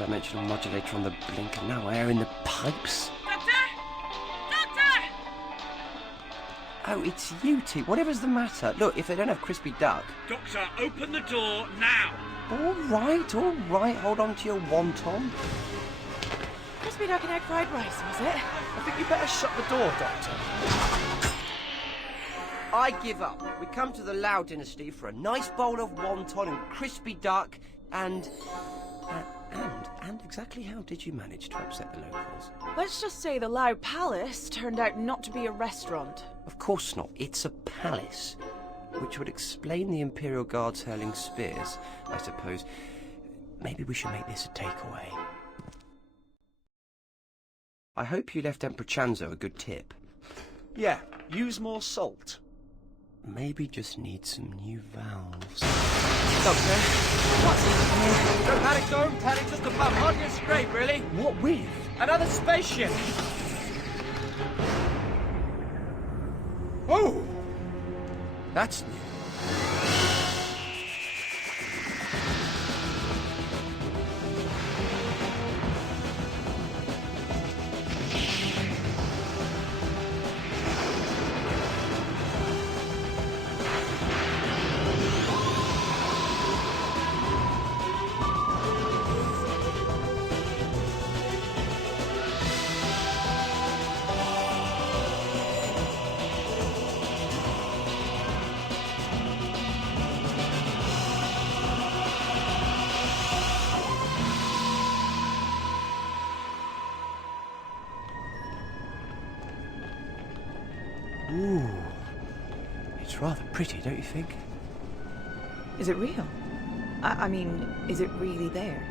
interdimensional modulator on the blink and now air in the pipes. Doctor! Doctor! Oh, it's you two. Whatever's the matter. Look, if they don't have crispy duck... Doctor, open the door now! All right. Hold on to your wonton. Crispy duck and egg fried rice, was it? I think you better shut the door, Doctor. I give up. We come to the Lau dynasty for a nice bowl of wonton and crispy duck and exactly how did you manage to upset the locals? Let's just say the Lau Palace turned out not to be a restaurant. Of course not. It's a palace. Which would explain the Imperial Guards hurling spears, I suppose. Maybe we should make this a takeaway. I hope you left Emperor Chanzo a good tip. Yeah, use more salt. Maybe just need some new valves. Doctor, what's in here? Don't panic, just a bump. Hardly a scrape, really. What with? Another spaceship. Oh! That's new. Ooh, it's rather pretty, don't you think? Is it real? I mean, is it really there?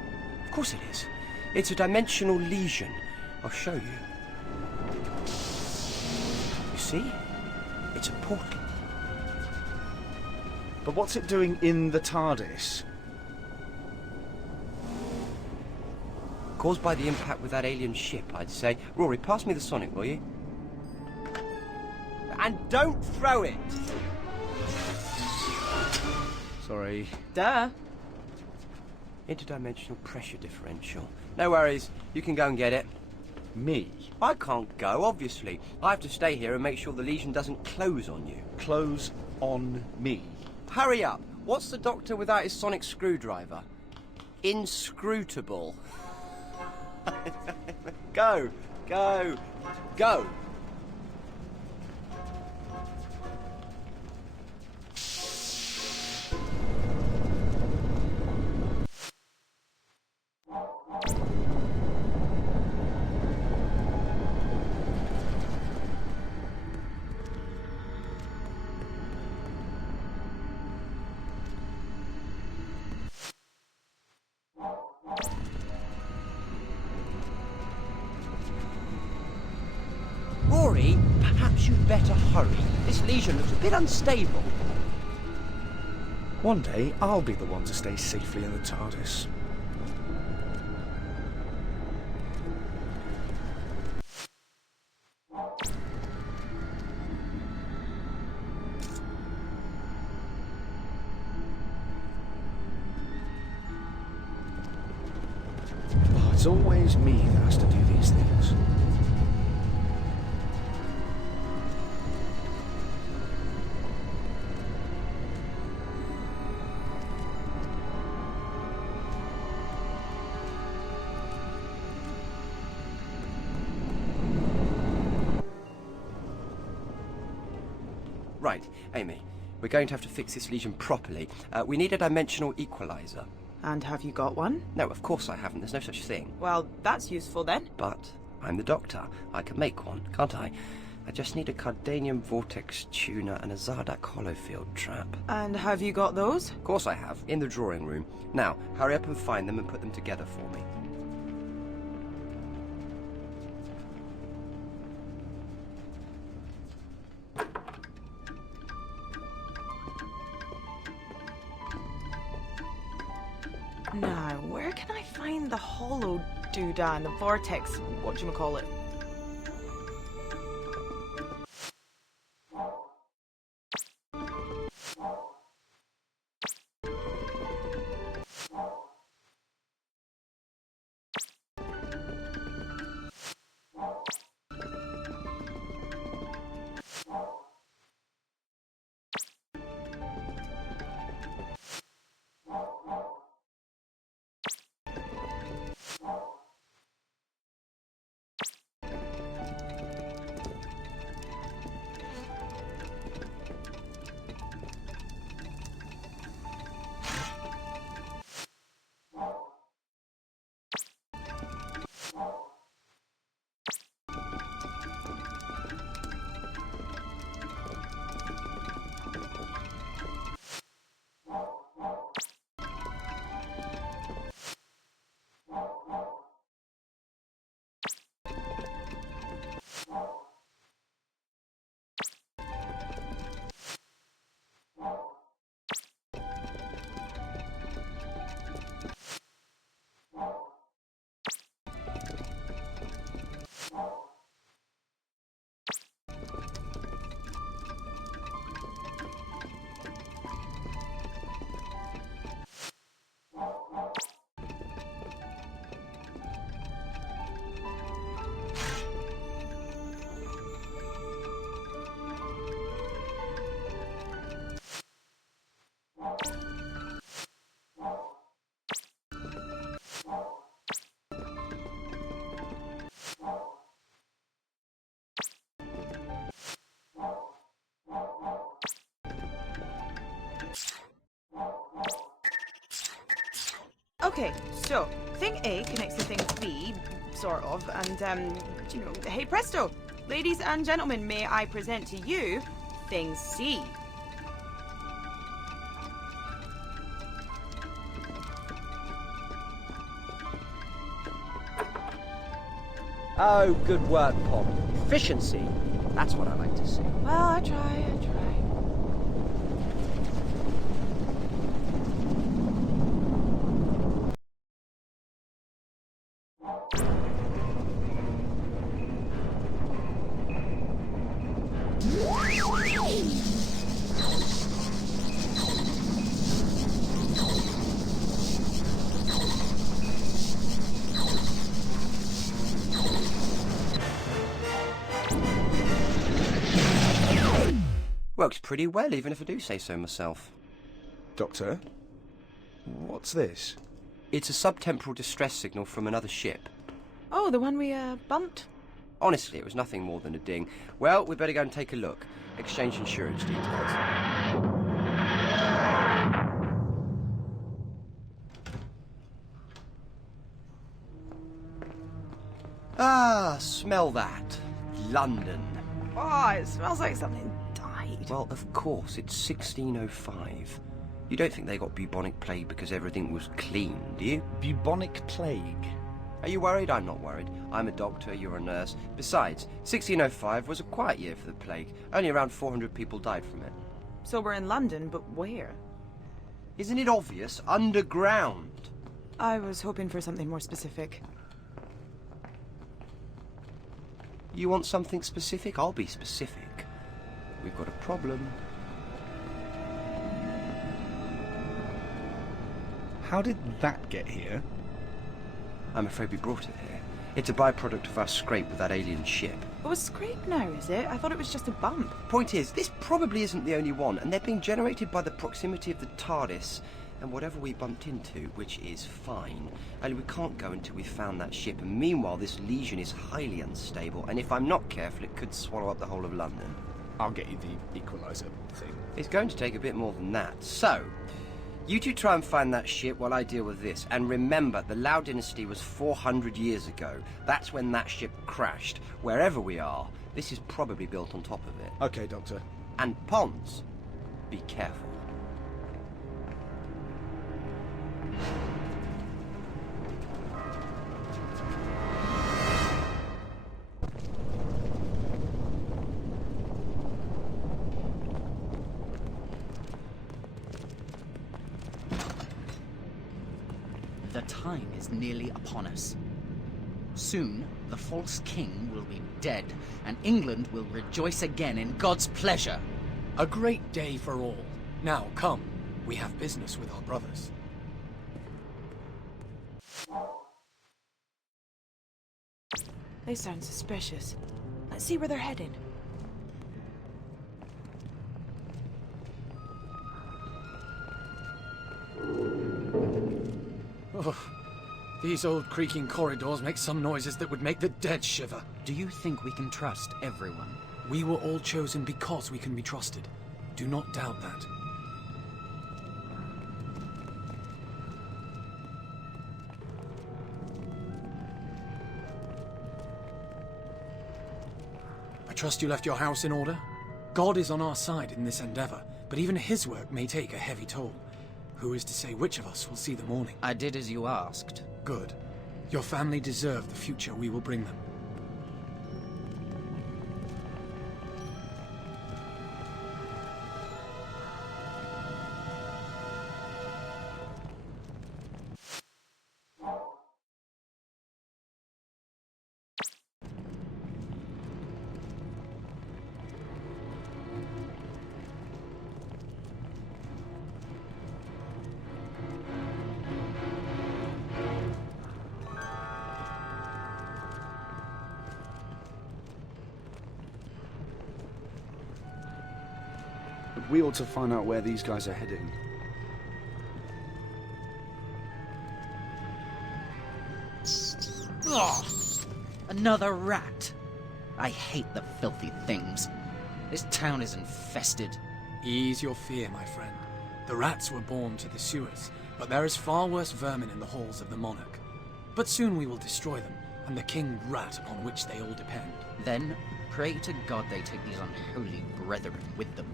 Of course it is. It's a dimensional lesion. I'll show you. You see? It's a portal. But what's it doing in the TARDIS? Caused by the impact with that alien ship, I'd say. Rory, pass me the Sonic, will you? And don't throw it! Sorry. Duh. Interdimensional pressure differential. No worries, you can go and get it. Me? I can't go, obviously. I have to stay here and make sure the lesion doesn't close on you. Close on me. Hurry up! What's the Doctor without his sonic screwdriver? Inscrutable. Go! Go! Go! Rory, perhaps you'd better hurry. This lesion looks a bit unstable. One day, I'll be the one to stay safely in the TARDIS. Oh, it's always me that has to do these things. Right, Amy, we're going to have to fix this lesion properly. We need a dimensional equalizer. And have you got one? No, of course I haven't. There's no such thing. Well, that's useful then. But I'm the Doctor. I can make one, can't I? I just need a Cardanium vortex tuner and a Zardak holofield trap. And have you got those? Of course I have, in the drawing room. Now, hurry up and find them and put them together for me. Now, where can I find the hollow doodah and the vortex, whatchamacallit? Okay, so thing A connects to thing B, sort of, and, hey presto! Ladies and gentlemen, may I present to you thing C. Oh, good work, Pop. Efficiency. That's what I like to see. Well, I try. Works pretty well, even if I do say so myself. Doctor? What's this? It's a subtemporal distress signal from another ship. Oh, the one we, bumped? Honestly, it was nothing more than a ding. Well, we better go and take a look. Exchange insurance details. Ah, smell that. London. Oh, it smells like something died. Well, of course, it's 1605. You don't think they got bubonic plague because everything was clean, do you? Bubonic plague. Are you worried? I'm not worried. I'm a doctor, you're a nurse. Besides, 1605 was a quiet year for the plague. Only around 400 people died from it. So we're in London, but where? Isn't it obvious? Underground. I was hoping for something more specific. You want something specific? I'll be specific. We've got a problem. How did that get here? I'm afraid we brought it here. It's a byproduct of our scrape with that alien ship. Oh, a scrape now, is it? I thought it was just a bump. Point is, this probably isn't the only one, and they're being generated by the proximity of the TARDIS and whatever we bumped into, which is fine. And we can't go until we've found that ship, and meanwhile this lesion is highly unstable, and if I'm not careful, it could swallow up the whole of London. I'll get you the equalizer thing. It's going to take a bit more than that. So, you two try and find that ship while I deal with this. And remember, the Lau dynasty was 400 years ago. That's when that ship crashed. Wherever we are, this is probably built on top of it. Okay, Doctor. And Pons, be careful. The time is nearly upon us. Soon, the false king will be dead, and England will rejoice again in God's pleasure. A great day for all. Now, come. We have business with our brothers. They sound suspicious. Let's see where they're heading. Oh, these old creaking corridors make some noises that would make the dead shiver. Do you think we can trust everyone? We were all chosen because we can be trusted. Do not doubt that. I trust you left your house in order? God is on our side in this endeavor, but even his work may take a heavy toll. Who is to say which of us will see the morning? I did as you asked. Good. Your family deserve the future we will bring them. We ought to find out where these guys are heading. Ugh! Another rat. I hate the filthy things. This town is infested. Ease your fear, my friend. The rats were born to the sewers. but there is far worse vermin in the halls of the monarch. But soon we will destroy them, and the king rat upon which they all depend. Then pray to God they take these unholy brethren with them.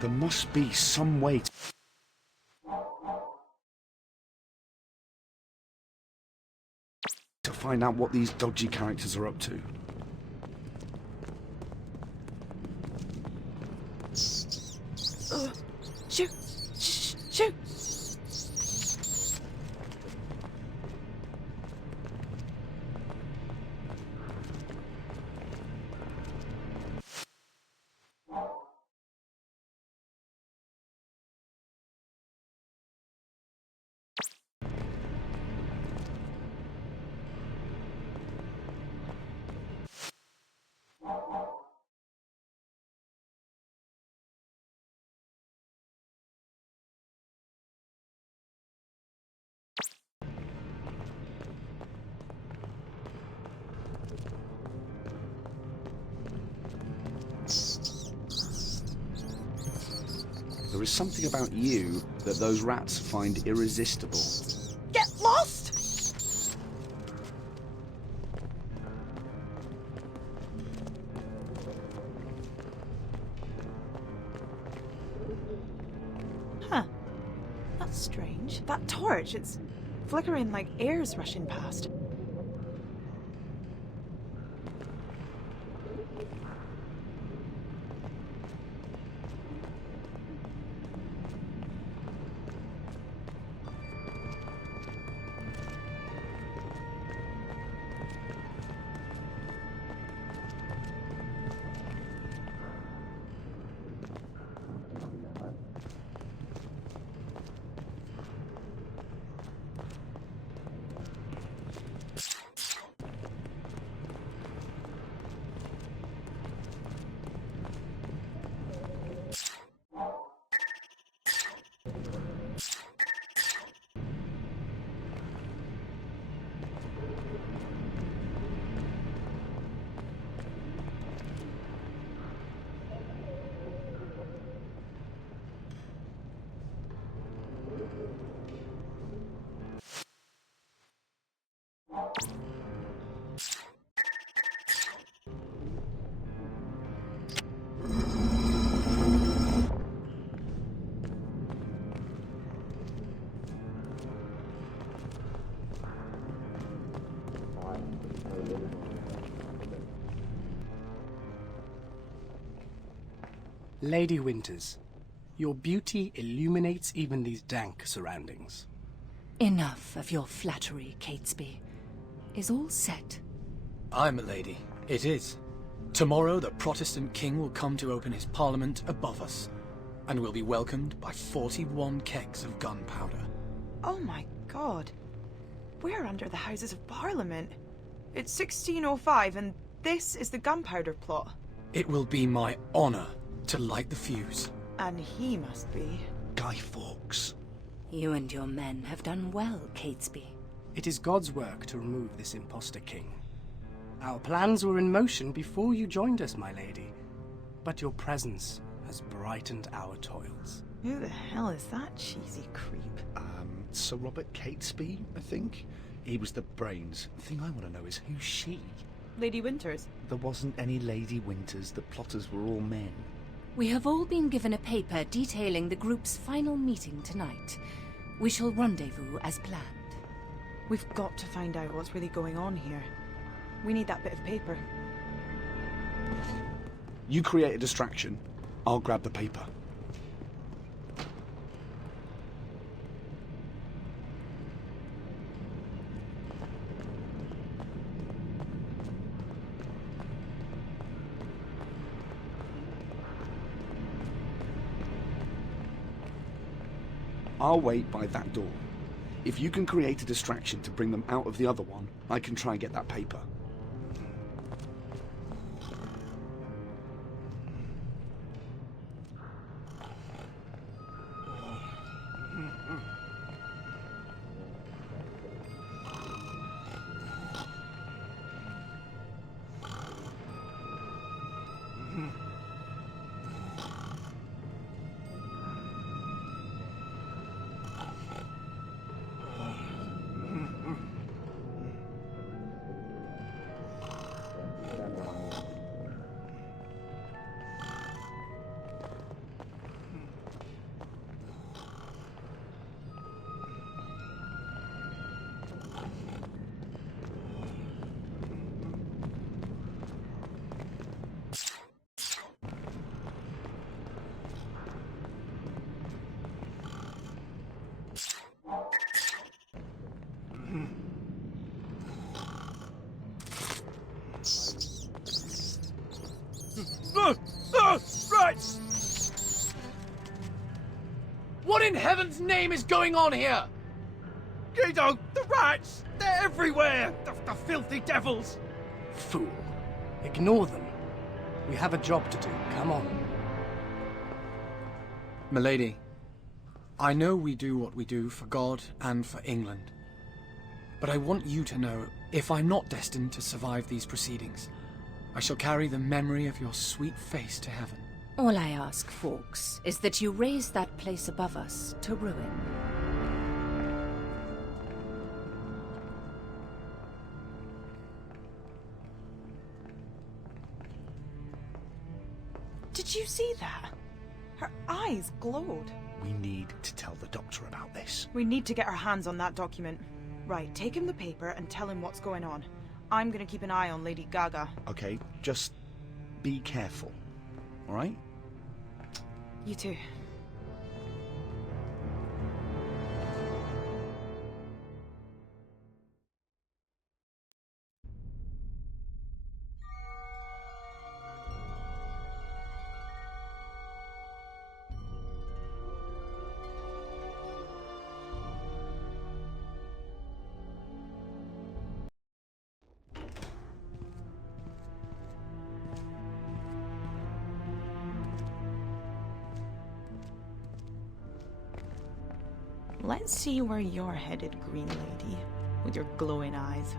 There must be some way to find out what these dodgy characters are up to. Shoot! Shoot! There is something about you that those rats find irresistible. Get lost! Huh. That's strange. That torch, it's flickering like air's rushing past. Lady Winters, your beauty illuminates even these dank surroundings. Enough of your flattery, Catesby. Is all set? Aye, milady, it is. Tomorrow the Protestant king will come to open his parliament above us, and will be welcomed by 41 kegs of gunpowder. Oh my god. We're under the Houses of Parliament. It's 1605 and this is the gunpowder plot. It will be my honor to light the fuse. And he must be. Guy Fawkes. You and your men have done well, Catesby. It is God's work to remove this imposter king. Our plans were in motion before you joined us, my lady, but your presence has brightened our toils. Who the hell is that cheesy creep? Sir Robert Catesby, I think. He was the brains. The thing I want to know is who's she? Lady Winters. There wasn't any Lady Winters. The plotters were all men. We have all been given a paper detailing the group's final meeting tonight. We shall rendezvous as planned. We've got to find out what's really going on here. We need that bit of paper. You create a distraction. I'll grab the paper. I'll wait by that door. If you can create a distraction to bring them out of the other one, I can try and get that paper. in heaven's name is going on here? Guido, the rats! They're everywhere! The filthy devils! Fool. Ignore them. We have a job to do. Come on. Milady, I know we do what we do for God and for England. But I want you to know, if I'm not destined to survive these proceedings, I shall carry the memory of your sweet face to heaven. All I ask, Fawkes, is that you raise that place above us to ruin. Did you see that? Her eyes glowed. We need to tell the doctor about this. We need to get our hands on that document. Right, take him the paper and tell him what's going on. I'm gonna keep an eye on Lady Gaga. Okay, just be careful, all right? You too. Let's see where you're headed, Green Lady, with your glowing eyes.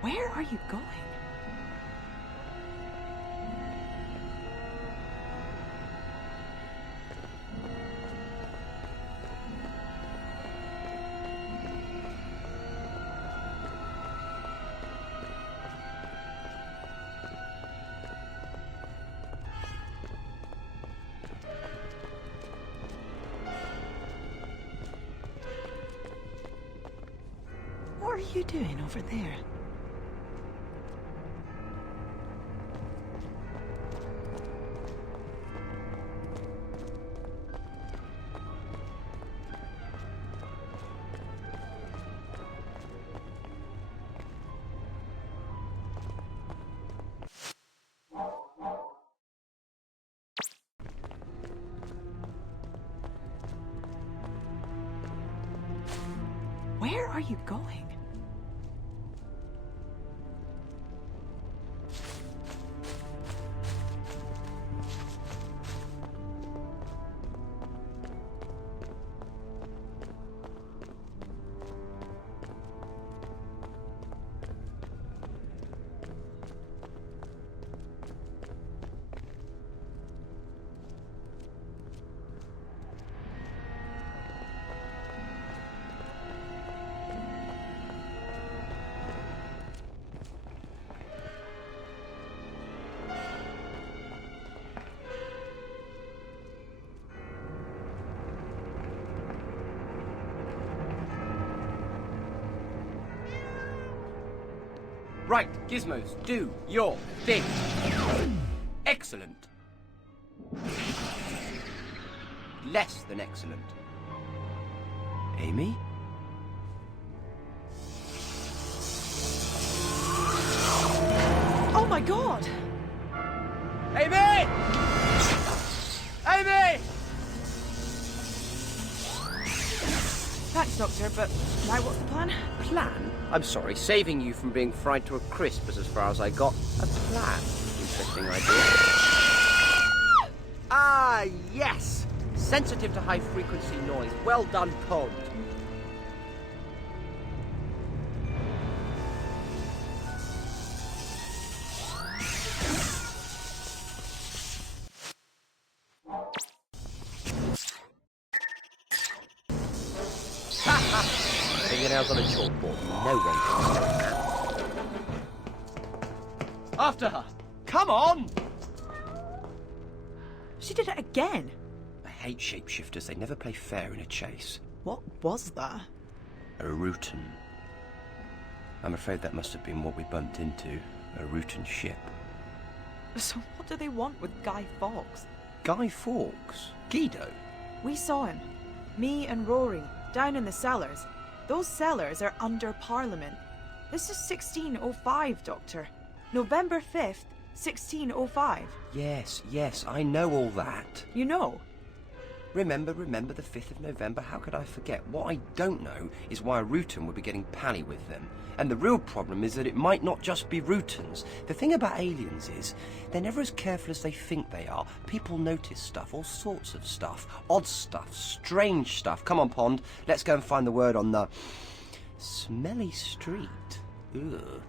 Where are you going? What are you doing over there? Where are you going? Right, Gizmos, do your thing. Excellent. Less than excellent. Amy? Oh my god! Amy! Amy! Thanks, Doctor, but now what's the plan? Plan? I'm sorry, saving you from being fried to a crisp is as far as I got. A plan. Interesting idea. Ah, yes! Sensitive to high-frequency noise. Well done, Pod. Fingernails on a chalkboard. No one can stop that. After her! Come on! She did it again. I hate shapeshifters. They never play fair in a chase. What was that? A Rutan. I'm afraid that must have been what we bumped into. A Rutan ship. So what do they want with Guy Fawkes? Guy Fawkes? Guido? We saw him. Me and Rory, down in the cellars. Those cellars are under Parliament. This is 1605, Doctor. November 5th, 1605. Yes, I know all that. You know? Remember the 5th of November? How could I forget? What I don't know is why Rutan would be getting pally with them. And the real problem is that it might not just be Rutans. The thing about aliens is, they're never as careful as they think they are. People notice stuff, all sorts of stuff. Odd stuff, strange stuff. Come on, Pond, let's go and find the word on the smelly street. Ugh.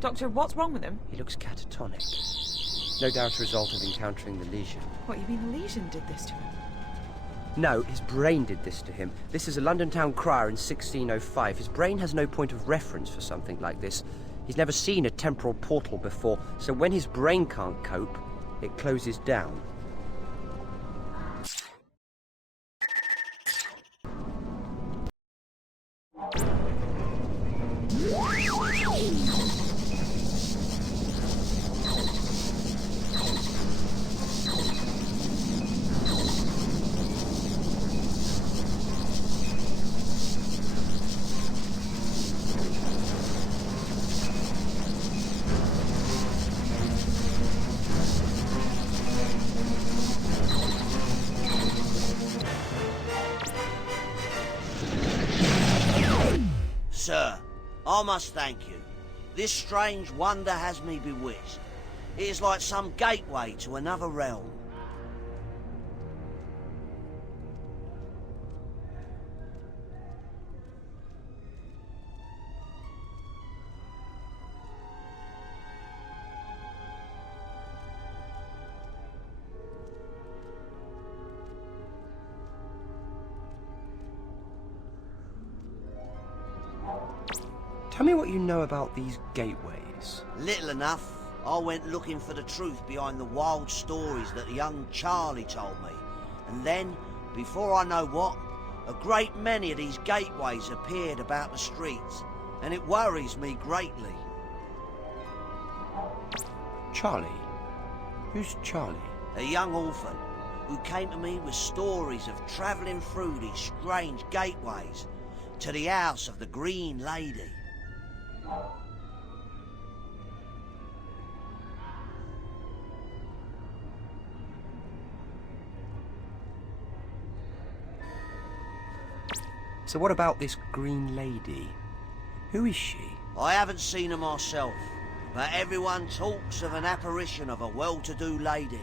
Doctor, what's wrong with him? He looks catatonic. No doubt a result of encountering the lesion. What, you mean the lesion did this to him? No, his brain did this to him. This is a London town crier in 1605. His brain has no point of reference for something like this. He's never seen a temporal portal before, so when his brain can't cope, it closes down. Sir, I must thank you. This strange wonder has me bewitched. It is like some gateway to another realm. Tell me what you know about these gateways. Little enough. I went looking for the truth behind the wild stories that young Charlie told me. And then, before I know what, a great many of these gateways appeared about the streets, and it worries me greatly. Charlie? Who's Charlie? A young orphan who came to me with stories of travelling through these strange gateways to the house of the Green Lady. So what about this Green Lady? Who is she? I haven't seen her myself, but everyone talks of an apparition of a well-to-do lady,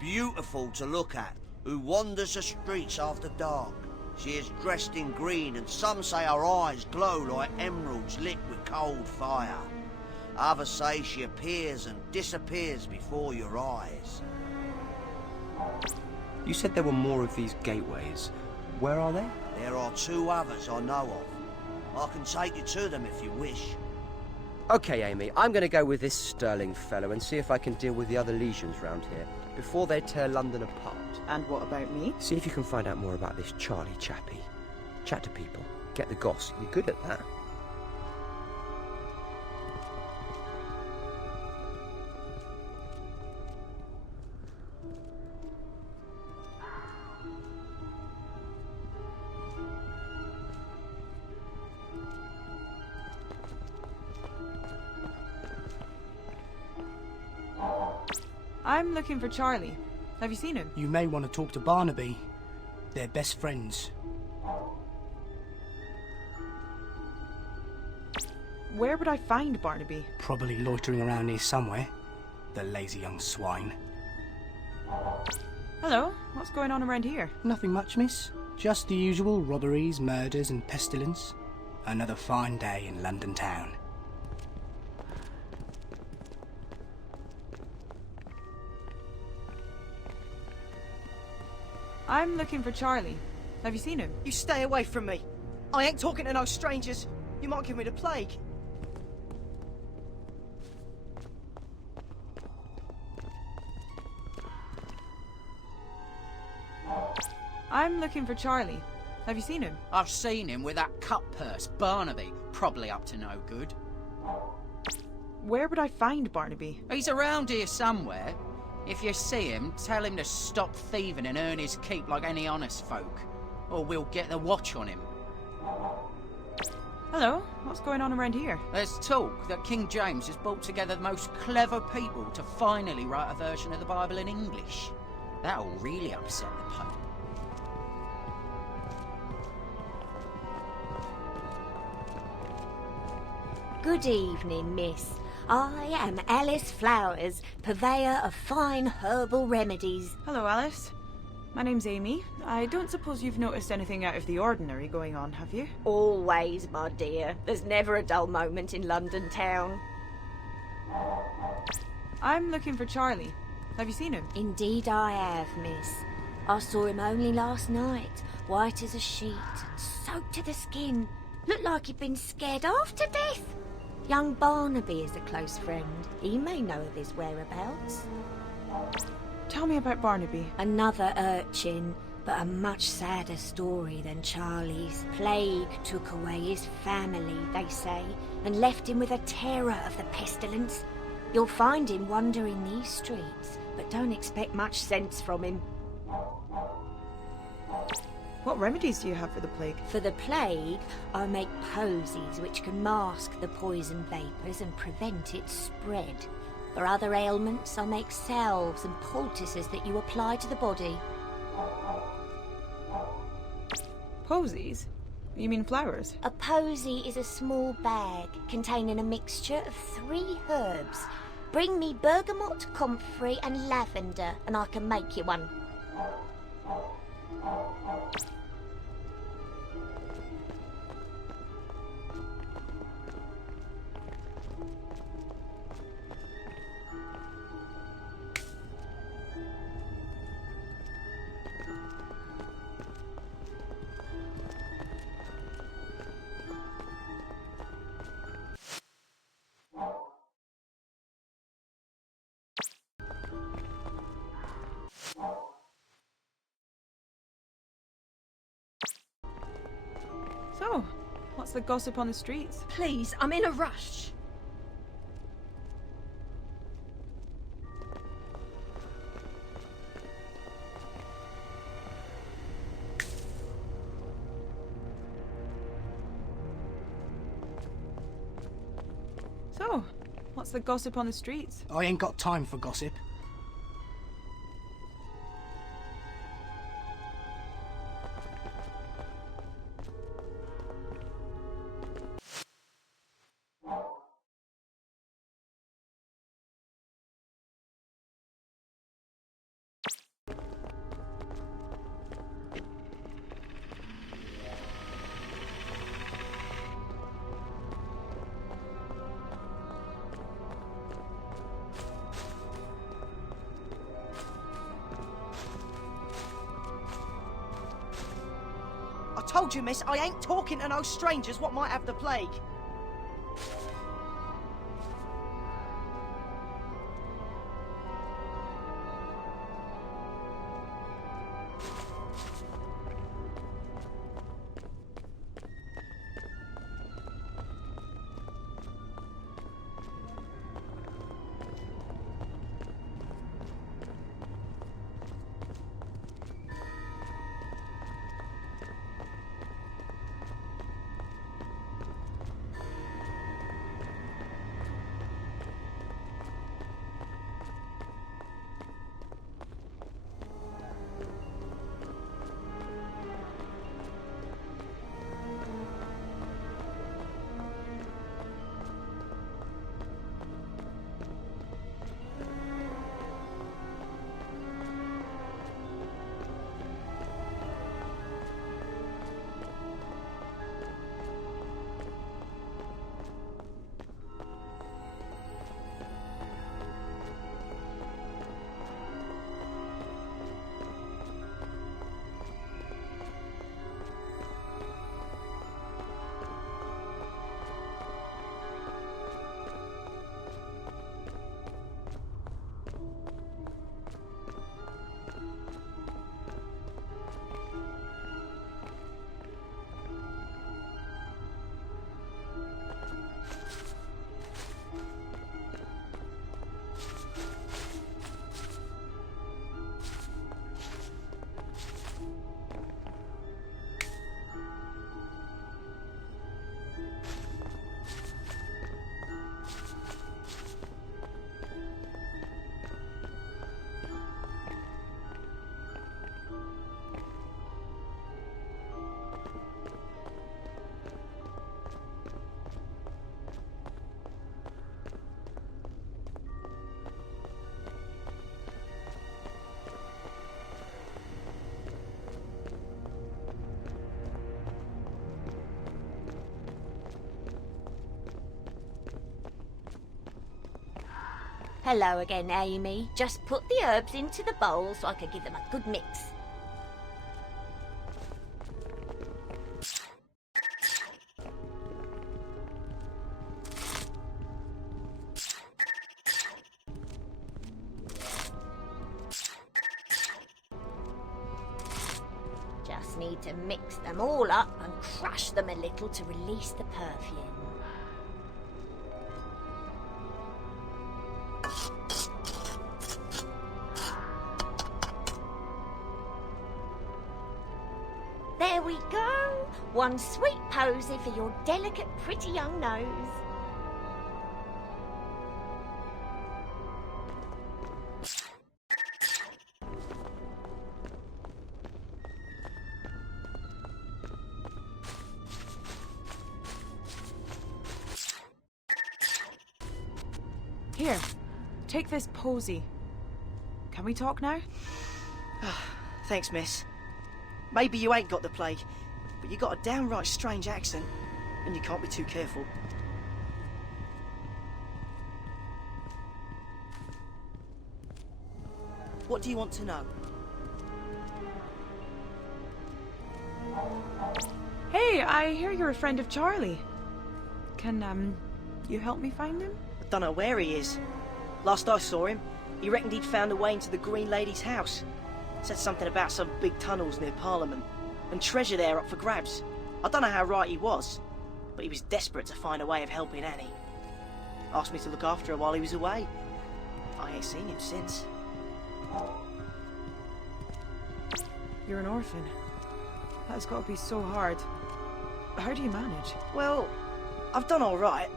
beautiful to look at, who wanders the streets after dark. She is dressed in green, and some say her eyes glow like emeralds lit with cold fire. Others say she appears and disappears before your eyes. You said there were more of these gateways. Where are they? There are two others I know of. I can take you to them if you wish. Okay, Amy, I'm going to go with this Sterling fellow and see if I can deal with the other legions round here before they tear London apart. And what about me? See if you can find out more about this Charlie chappie. Chat to people, get the goss. You're good at that. I'm looking for Charlie. Have you seen him? You may want to talk to Barnaby. They're best friends. Where would I find Barnaby? Probably loitering around here somewhere. The lazy young swine. Hello, what's going on around here? Nothing much, miss. Just the usual robberies, murders and pestilence. Another fine day in London town. I'm looking for Charlie. Have you seen him? You stay away from me. I ain't talking to no strangers. You might give me the plague. I'm looking for Charlie. Have you seen him? I've seen him with that cut purse, Barnaby, probably up to no good. Where would I find Barnaby? He's around here somewhere. If you see him, tell him to stop thieving and earn his keep like any honest folk, or we'll get the watch on him. Hello, what's going on around here? There's talk that King James has brought together the most clever people to finally write a version of the Bible in English. That'll really upset the Pope. Good evening, miss. I am Alice Flowers, purveyor of fine herbal remedies. Hello, Alice. My name's Amy. I don't suppose you've noticed anything out of the ordinary going on, have you? Always, my dear. There's never a dull moment in London town. I'm looking for Charlie. Have you seen him? Indeed I have, miss. I saw him only last night, white as a sheet, soaked to the skin. Looked like he'd been scared half to death. Young Barnaby is a close friend. He may know of his whereabouts. Tell me about Barnaby. Another urchin, but a much sadder story than Charlie's. Plague took away his family, they say, and left him with a terror of the pestilence. You'll find him wandering these streets, but don't expect much sense from him. What remedies do you have for the plague? For the plague, I make posies which can mask the poison vapours and prevent its spread. For other ailments, I make salves and poultices that you apply to the body. Posies? You mean flowers? A posy is a small bag containing a mixture of 3 herbs. Bring me bergamot, comfrey and lavender, and I can make you one. So, what's the gossip on the streets? Please, I'm in a rush. So, what's the gossip on the streets? I ain't got time for gossip. I told you, miss, I ain't talking to no strangers what might have the plague. Hello again, Amy. Just put the herbs into the bowl so I can give them a good mix. Just need to mix them all up and crush them a little to release the perfume. There we go. One sweet posy for your delicate, pretty young nose. Here, take this posy. Can we talk now? Thanks, miss. Maybe you ain't got the plague, but you got a downright strange accent, and you can't be too careful. What do you want to know? Hey, I hear you're a friend of Charlie. Can, you help me find him? I don't know where he is. Last I saw him, he reckoned he'd found a way into the Green Lady's house. Said something about some big tunnels near Parliament, and treasure there up for grabs. I don't know how right he was, but he was desperate to find a way of helping Annie. Asked me to look after her while he was away. I ain't seen him since. You're an orphan. That's got to be so hard. How do you manage? Well, I've done all right.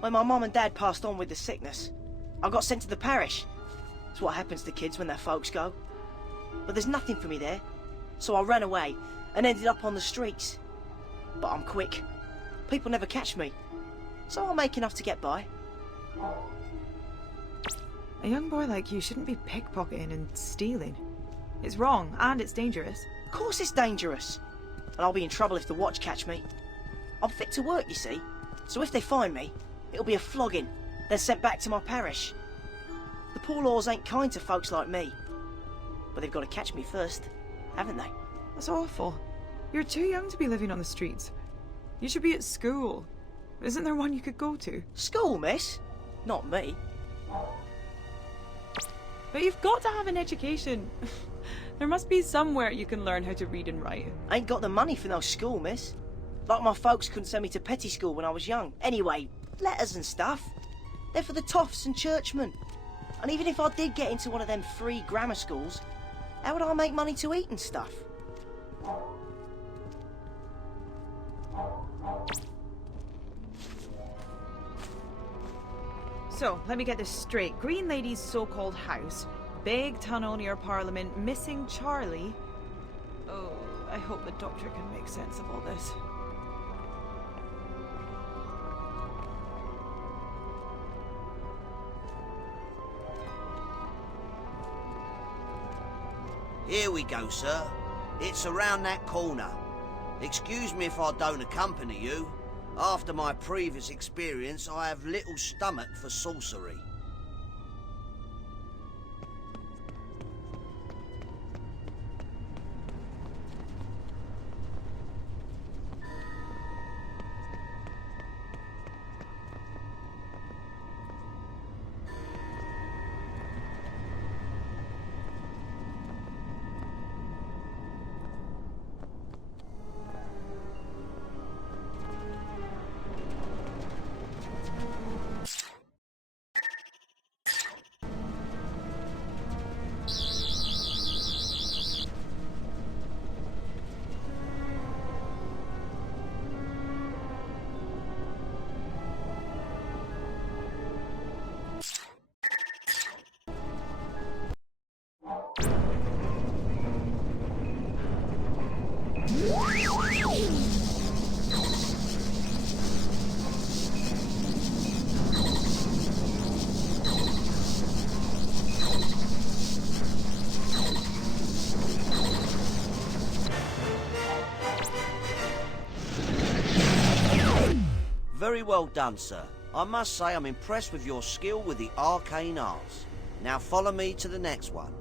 When my mum and dad passed on with the sickness, I got sent to the parish. It's what happens to kids when their folks go. But there's nothing for me there, so I ran away and ended up on the streets. But I'm quick. People never catch me, so I'll make enough to get by. A young boy like you shouldn't be pickpocketing and stealing. It's wrong, and it's dangerous. Of course it's dangerous. And I'll be in trouble if the watch catch me. I'm fit to work, you see, so if they find me, it'll be a flogging, then sent back to my parish. The poor laws ain't kind to folks like me. But they've got to catch me first, haven't they? That's awful. You're too young to be living on the streets. You should be at school. Isn't there one you could go to? School, miss? Not me. But you've got to have an education. There must be somewhere you can learn how to read and write. Ain't got the money for no school, miss. Like my folks couldn't send me to petty school when I was young. Anyway, letters and stuff. They're for the toffs and churchmen. And even if I did get into one of them free grammar schools, how would I make money to eat and stuff? So, let me get this straight. Green Lady's so-called house, big tunnel near Parliament, missing Charlie. Oh, I hope the doctor can make sense of all this. Here we go, sir. It's around that corner. Excuse me if I don't accompany you. After my previous experience, I have little stomach for sorcery. Very well done, sir. I must say I'm impressed with your skill with the arcane arts. Now follow me to the next one.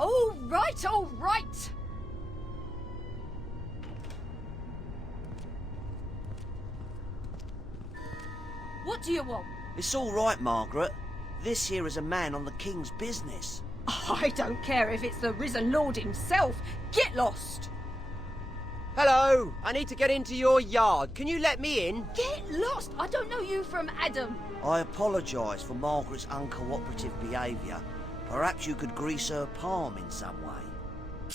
All right! What do you want? It's all right, Margaret. This here is a man on the King's business. I don't care if it's the risen Lord himself. Get lost! Hello! I need to get into your yard. Can you let me in? Get lost! I don't know you from Adam. I apologise for Margaret's uncooperative behaviour. Perhaps you could grease her palm in some way.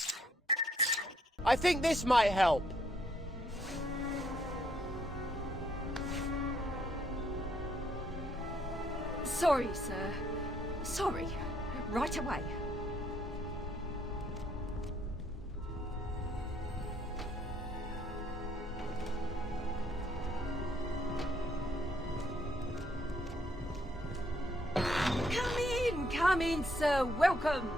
I think this might help. Sorry, sir. Sorry. Right away. Come in, sir. Welcome.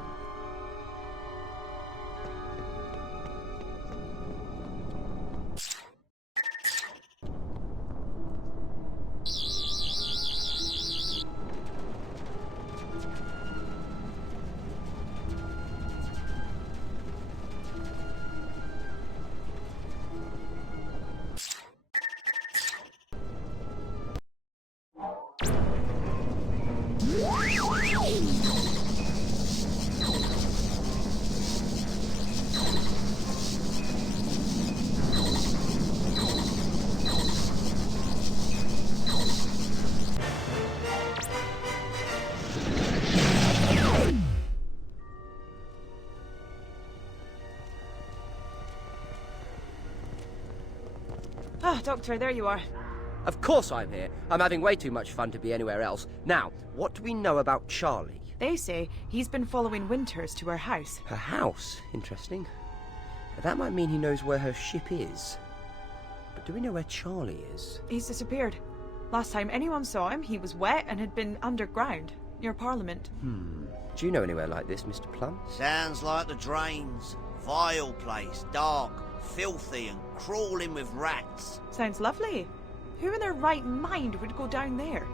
Ah, Doctor, there you are. Of course I'm here. I'm having way too much fun to be anywhere else. Now, what do we know about Charlie? They say he's been following Winters to her house. Her house? Interesting. That might mean he knows where her ship is. But do we know where Charlie is? He's disappeared. Last time anyone saw him, he was wet and had been underground, near Parliament. Do you know anywhere like this, Mr. Plum? Sounds like the drains. Vile place, dark, filthy and crawling with rats. Sounds lovely. Who in their right mind would go down there?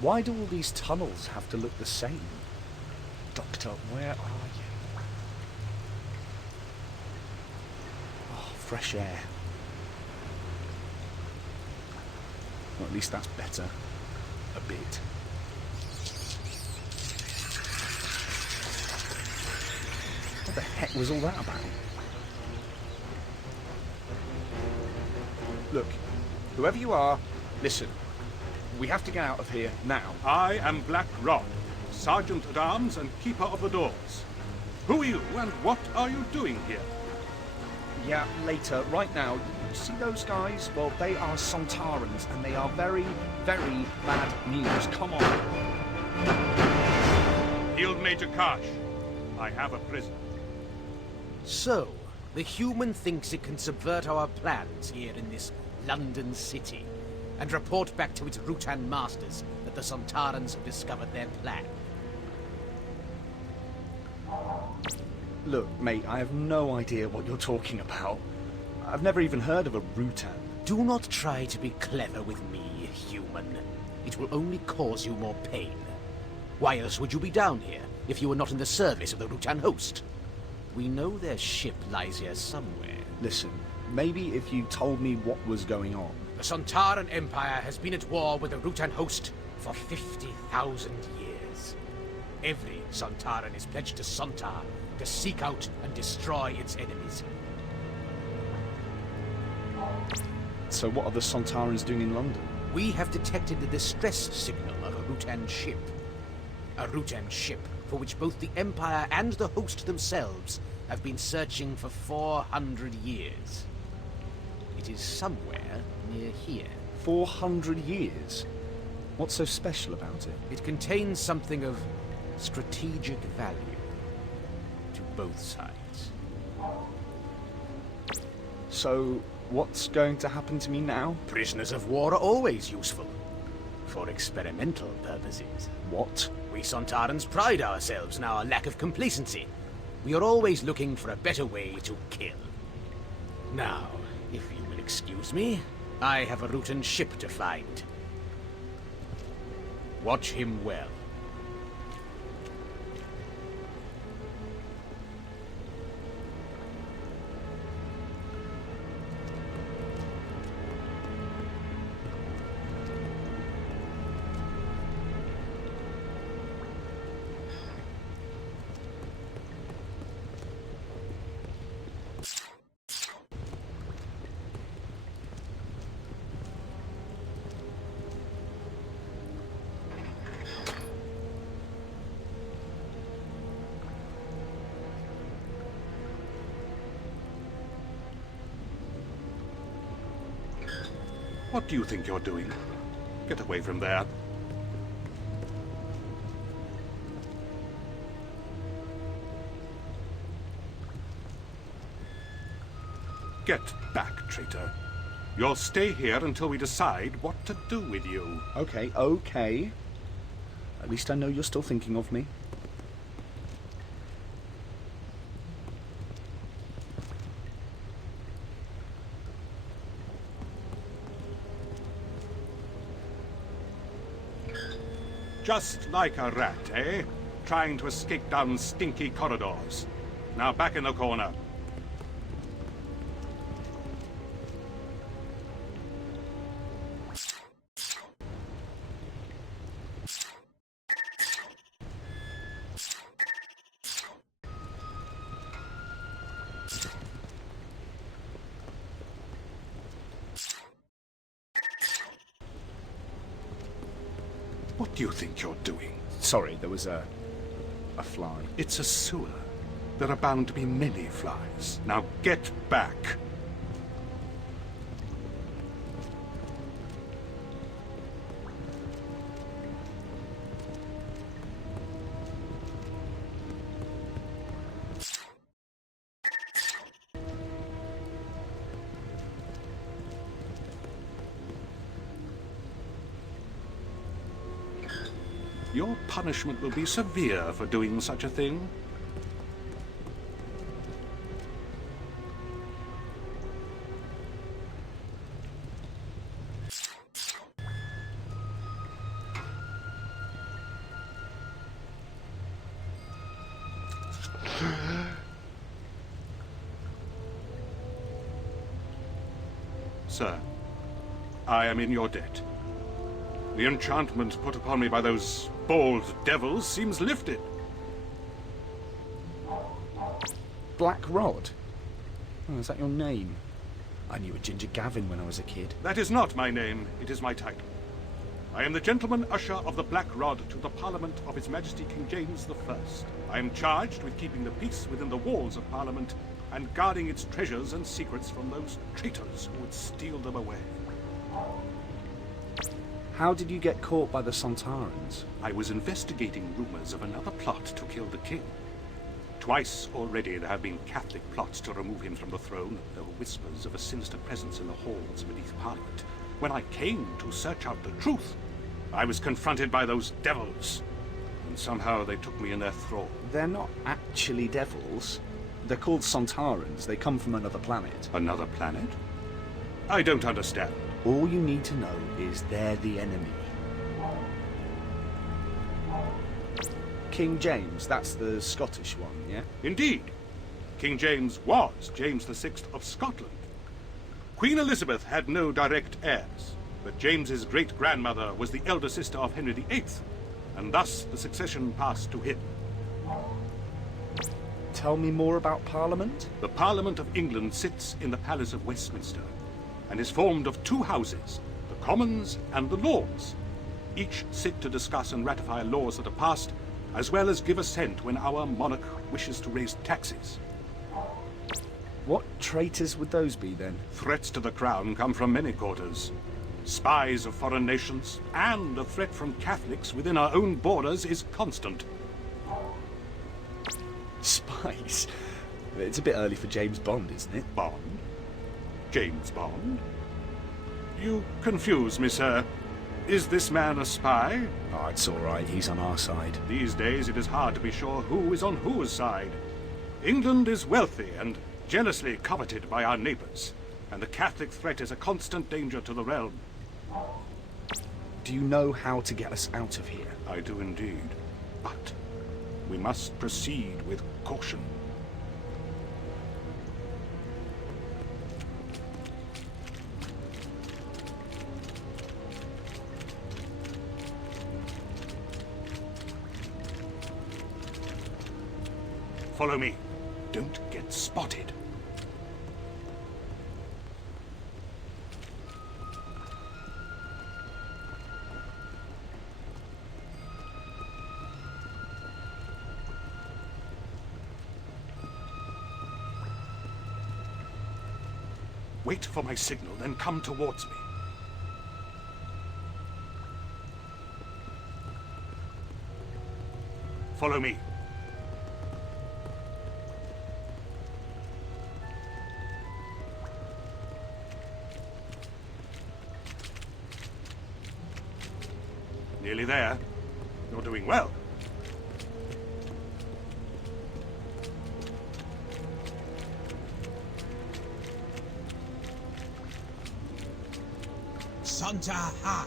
Why do all these tunnels have to look the same? Doctor, where are you? Oh, fresh air. Well, at least that's better. A bit. What the heck was all that about? Look, whoever you are, listen. We have to get out of here now. I am Black Rod, Sergeant at Arms and Keeper of the Doors. Who are you and what are you doing here? Yeah, later. Right now, you see those guys? Well, they are Sontarans, and they are very, very bad news. Come on. Field Major Karsh, I have a prisoner. So, the human thinks it can subvert our plans here in this London city, and report back to its Rutan masters that the Sontarans have discovered their plan. Look, mate, I have no idea what you're talking about. I've never even heard of a Rutan. Do not try to be clever with me, human. It will only cause you more pain. Why else would you be down here, if you were not in the service of the Rutan host? We know their ship lies here somewhere. Listen, maybe if you told me what was going on. The Sontaran Empire has been at war with the Rutan host for 50,000 years. Every Sontaran is pledged to Sontar to seek out and destroy its enemies. So what are the Sontarans doing in London? We have detected the distress signal of a Rutan ship. A Rutan ship for which both the Empire and the host themselves have been searching for 400 years. It is somewhere near here. 400 years? What's so special about it? It contains something of strategic value to both sides. So, what's going to happen to me now? Prisoners of war are always useful. For experimental purposes. What? We Sontarans pride ourselves in our lack of complacency. We are always looking for a better way to kill. Now, if you will excuse me, I have a Rutan ship to find. Watch him well. What do you think you're doing? Get away from there. Get back, traitor. You'll stay here until we decide what to do with you. Okay, okay. At least I know you're still thinking of me. Just like a rat, eh? Trying to escape down stinky corridors. Now back in the corner. What do you think you're doing? Sorry, there was a fly. It's a sewer. There are bound to be many flies. Now get back. Your punishment will be severe for doing such a thing. Sir, I am in your debt. The enchantment put upon me by those bald devils seems lifted. Black Rod? Oh, is that your name? I knew a Ginger Gavin when I was a kid. That is not my name, it is my title. I am the Gentleman Usher of the Black Rod to the Parliament of His Majesty King James I. I am charged with keeping the peace within the walls of Parliament and guarding its treasures and secrets from those traitors who would steal them away. How did you get caught by the Sontarans? I was investigating rumors of another plot to kill the king. Twice already there have been Catholic plots to remove him from the throne. There were whispers of a sinister presence in the halls beneath Parliament. When I came to search out the truth, I was confronted by those devils. And somehow they took me in their thrall. They're not actually devils. They're called Sontarans. They come from another planet. Another planet? I don't understand. All you need to know is they're the enemy. King James, that's the Scottish one, yeah? Indeed. King James was James VI of Scotland. Queen Elizabeth had no direct heirs, but James's great-grandmother was the elder sister of Henry VIII, and thus the succession passed to him. Tell me more about Parliament? The Parliament of England sits in the Palace of Westminster, and is formed of two houses, the Commons and the Lords. Each sit to discuss and ratify laws that are passed, as well as give assent when our monarch wishes to raise taxes. What traitors would those be, then? Threats to the crown come from many quarters. Spies of foreign nations, and a threat from Catholics within our own borders is constant. Spies? It's a bit early for James Bond, isn't it? Bond? James Bond? You confuse me, sir. Is this man a spy? Oh, it's all right. He's on our side. These days it is hard to be sure who is on whose side. England is wealthy and jealously coveted by our neighbors, and the Catholic threat is a constant danger to the realm. Do you know how to get us out of here? I do indeed, but we must proceed with caution. Follow me. Don't get spotted. Wait for my signal, then come towards me. Follow me. Nearly there. You're doing well. Santa Ha!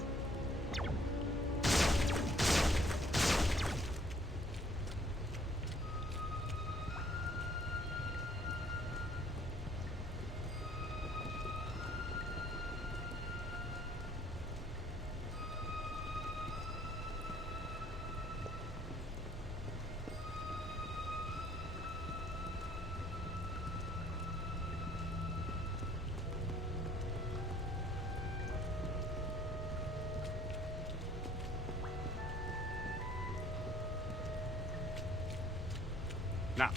Now,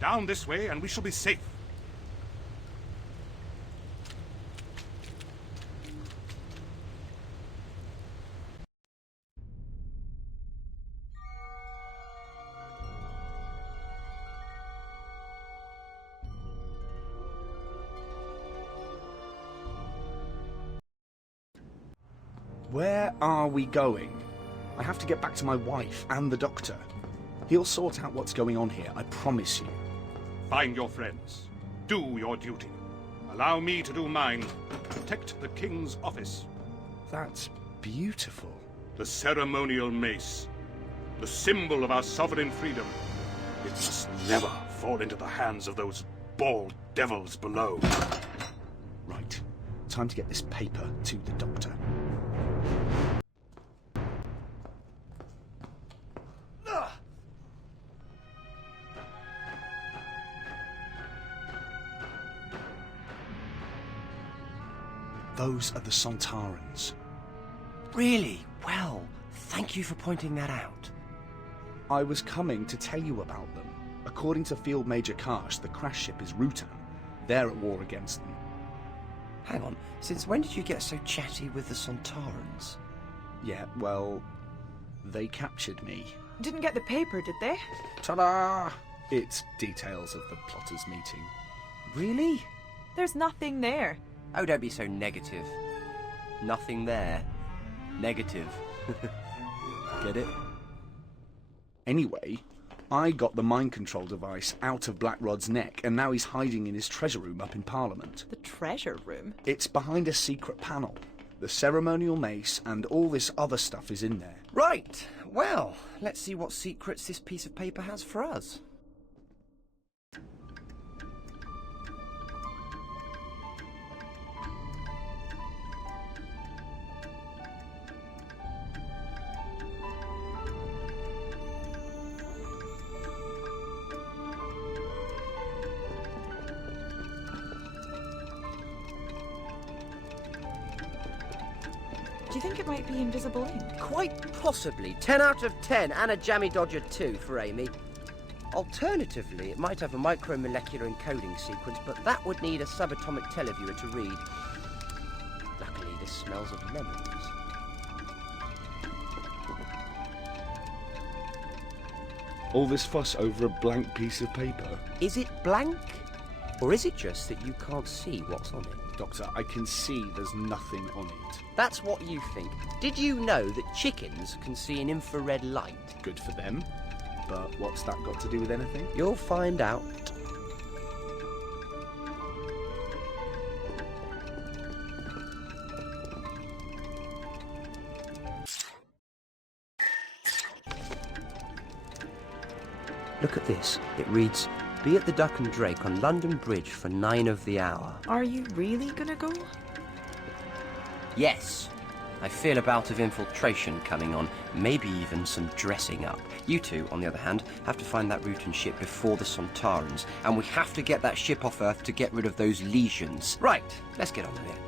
down this way and we shall be safe. Where are we going? I have to get back to my wife and the doctor. He'll sort out what's going on here, I promise you. Find your friends. Do your duty. Allow me to do mine. Protect the king's office. That's beautiful. The ceremonial mace. The symbol of our sovereign freedom. It must never fall into the hands of those bald devils below. Right. Time to get this paper to the doctor. Those are the Sontarans. Really? Well, thank you for pointing that out. I was coming to tell you about them. According to Field Major Karsh, the crash ship is Rutan. They're at war against them. Hang on, since when did you get so chatty with the Sontarans? Yeah, well, they captured me. Didn't get the paper, did they? Ta-da! It's details of the plotters' meeting. Really? There's nothing there. Oh, don't be so negative. Nothing there. Negative. Get it? Anyway, I got the mind control device out of Blackrod's neck, and now he's hiding in his treasure room up in Parliament. The treasure room? It's behind a secret panel. The ceremonial mace and all this other stuff is in there. Right. Well, let's see what secrets this piece of paper has for us. Do you think it might be invisible ink? Quite possibly. 10 out of 10, and a jammy dodger too for Amy. Alternatively, it might have a micromolecular encoding sequence, but that would need a subatomic televiewer to read. Luckily, this smells of lemons. All this fuss over a blank piece of paper? Is it blank? Or is it just that you can't see what's on it? Doctor, I can see there's nothing on it. That's what you think. Did you know that chickens can see in infrared light? Good for them. But what's that got to do with anything? You'll find out. Look at this. It reads, "Be at the Duck and Drake on London Bridge for 9 of the hour." Are you really gonna go? Yes. I feel a bout of infiltration coming on, maybe even some dressing up. You two, on the other hand, have to find that route and ship before the Sontarans, and we have to get that ship off Earth to get rid of those legions. Right, let's get on with it.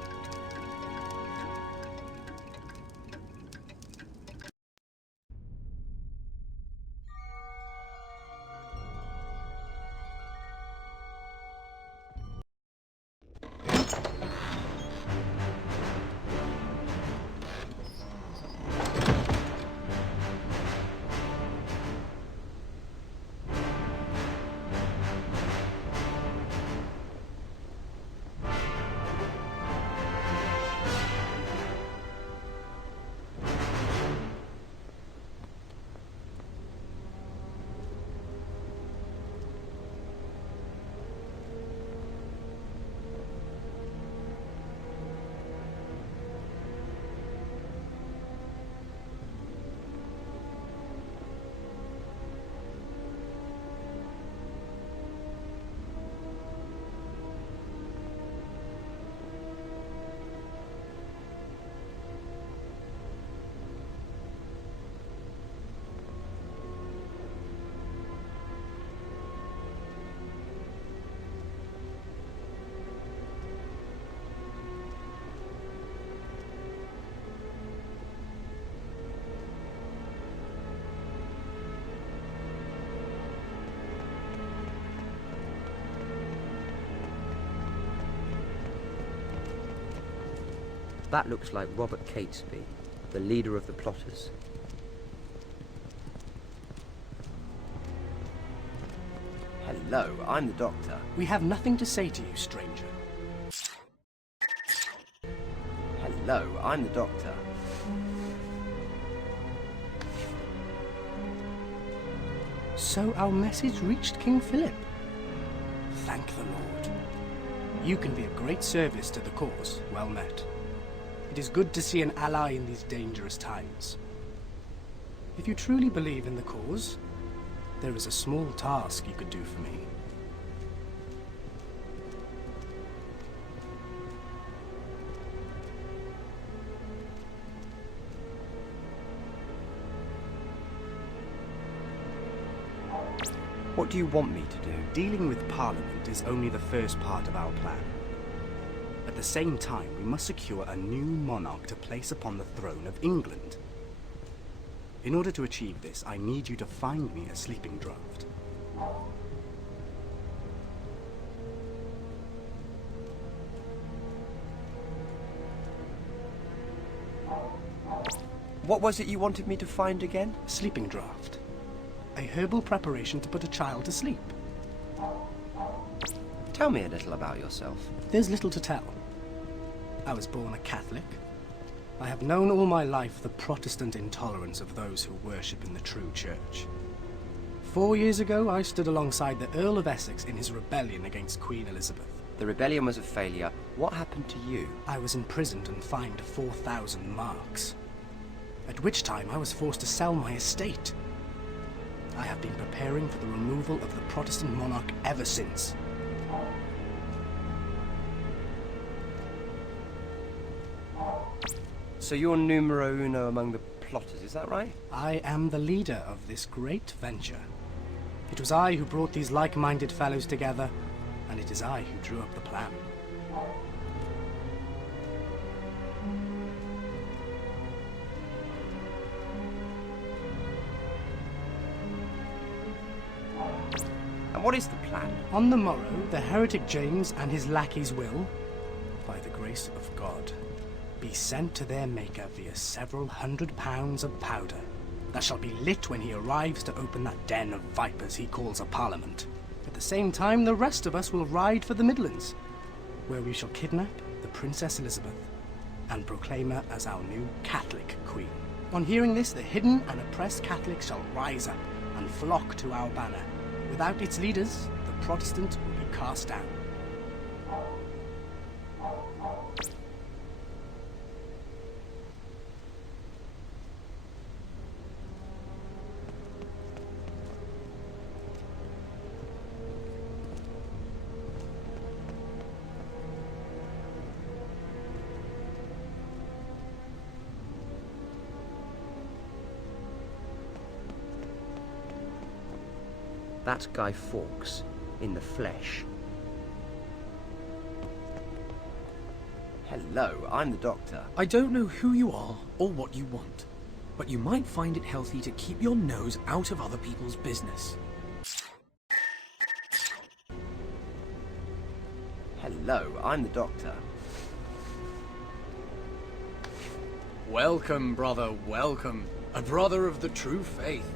That looks like Robert Catesby, the leader of the plotters. Hello, I'm the Doctor. We have nothing to say to you, stranger. Hello, I'm the Doctor. So our message reached King Philip. Thank the Lord. You can be of great service to the cause. Well met. It is good to see an ally in these dangerous times. If you truly believe in the cause, there is a small task you could do for me. What do you want me to do? Dealing with Parliament is only the first part of our plan. At the same time, we must secure a new monarch to place upon the throne of England. In order to achieve this, I need you to find me a sleeping draught. What was it you wanted me to find again? A sleeping draught. A herbal preparation to put a child to sleep. Tell me a little about yourself. There's little to tell. I was born a Catholic. I have known all my life the Protestant intolerance of those who worship in the true church. 4 years ago, I stood alongside the Earl of Essex in his rebellion against Queen Elizabeth. The rebellion was a failure. What happened to you? I was imprisoned and fined 4,000 marks, at which time I was forced to sell my estate. I have been preparing for the removal of the Protestant monarch ever since. So you're numero uno among the plotters, is that right? I am the leader of this great venture. It was I who brought these like-minded fellows together, and it is I who drew up the plan. And what is the plan? On the morrow, the heretic James and his lackeys will, by the grace of God, be sent to their maker via several £100 of powder that shall be lit when he arrives to open that den of vipers he calls a parliament. At the same time, the rest of us will ride for the Midlands, where we shall kidnap the Princess Elizabeth and proclaim her as our new Catholic queen. On hearing this, the hidden and oppressed Catholics shall rise up and flock to our banner. Without its leaders, the Protestant will be cast down. That's Guy Fawkes, in the flesh. Hello, I'm the doctor. I don't know who you are or what you want, but you might find it healthy to keep your nose out of other people's business. Hello, I'm the doctor. Welcome, brother, welcome. A brother of the true faith.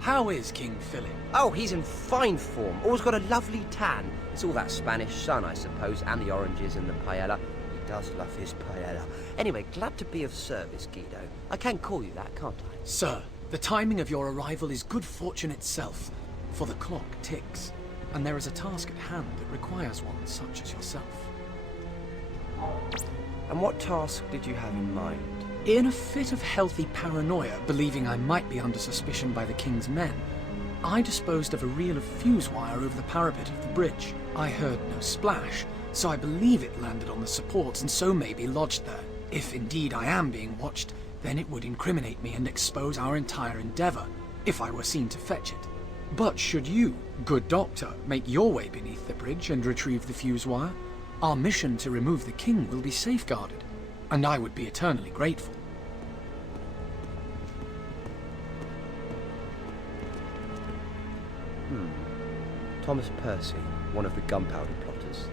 How is King Philip? Oh, he's in fine form. Always got a lovely tan. It's all that Spanish sun, I suppose, and the oranges and the paella. He does love his paella. Anyway, glad to be of service, Guido. I can call you that, can't I? Sir, the timing of your arrival is good fortune itself, for the clock ticks, and there is a task at hand that requires one such as yourself. And what task did you have in mind? In a fit of healthy paranoia, believing I might be under suspicion by the King's men, I disposed of a reel of fuse wire over the parapet of the bridge. I heard no splash, so I believe it landed on the supports and so may be lodged there. If indeed I am being watched, then it would incriminate me and expose our entire endeavour, if I were seen to fetch it. But should you, good doctor, make your way beneath the bridge and retrieve the fuse wire, our mission to remove the King will be safeguarded, and I would be eternally grateful. Thomas Percy, one of the gunpowder plotters.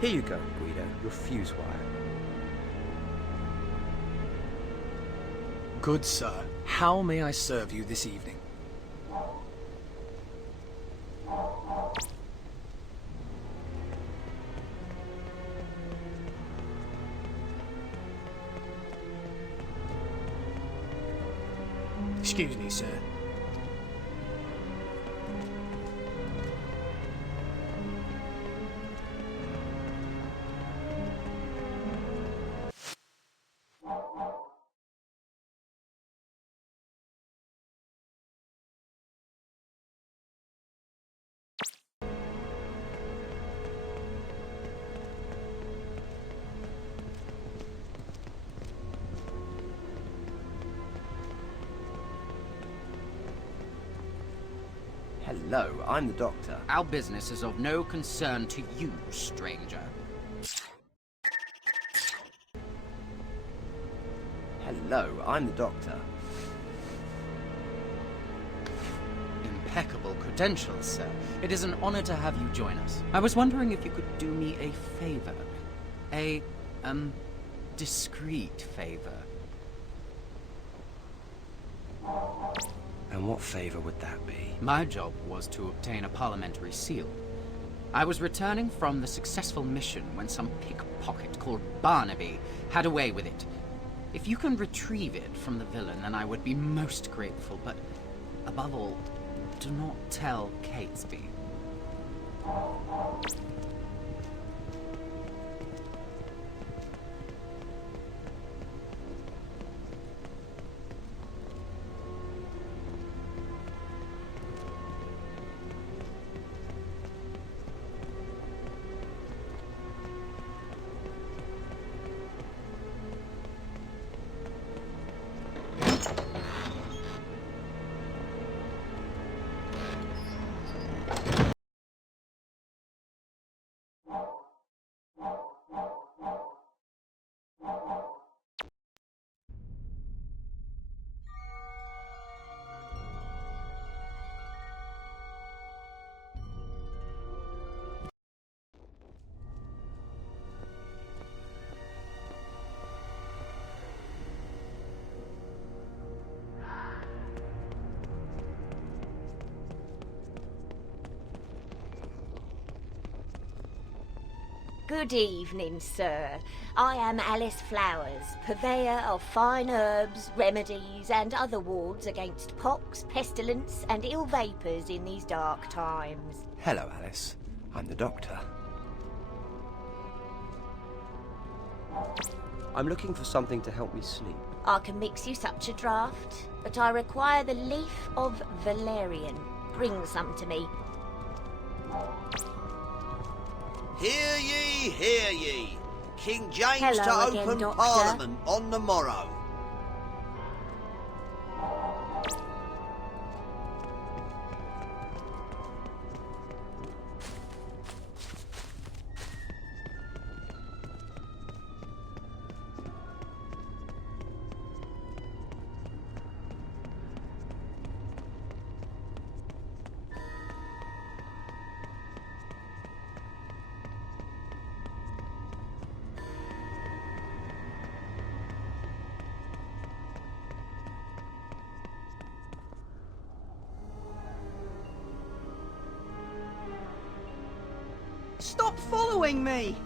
Here you go, Guido, your fuse wire. Good sir, how may I serve you this evening? Excuse me, sir. Hello, I'm the doctor. Our business is of no concern to you, stranger. Hello, I'm the doctor. Impeccable credentials, sir. It is an honor to have you join us. I was wondering if you could do me a favor. A, discreet favor. And what favour would that be? My job was to obtain a parliamentary seal. I was returning from the successful mission when some pickpocket called Barnaby had a way with it. If you can retrieve it from the villain, then I would be most grateful, but above all, do not tell Catesby. Good evening, sir. I am Alice Flowers, purveyor of fine herbs, remedies, and other wards against pox, pestilence, and ill vapours in these dark times. Hello, Alice. I'm the doctor. I'm looking for something to help me sleep. I can mix you such a draught, but I require the leaf of valerian. Bring some to me. Hear ye, hear ye. King James Hello to again, open Doctor. Parliament on the morrow. Stop following me!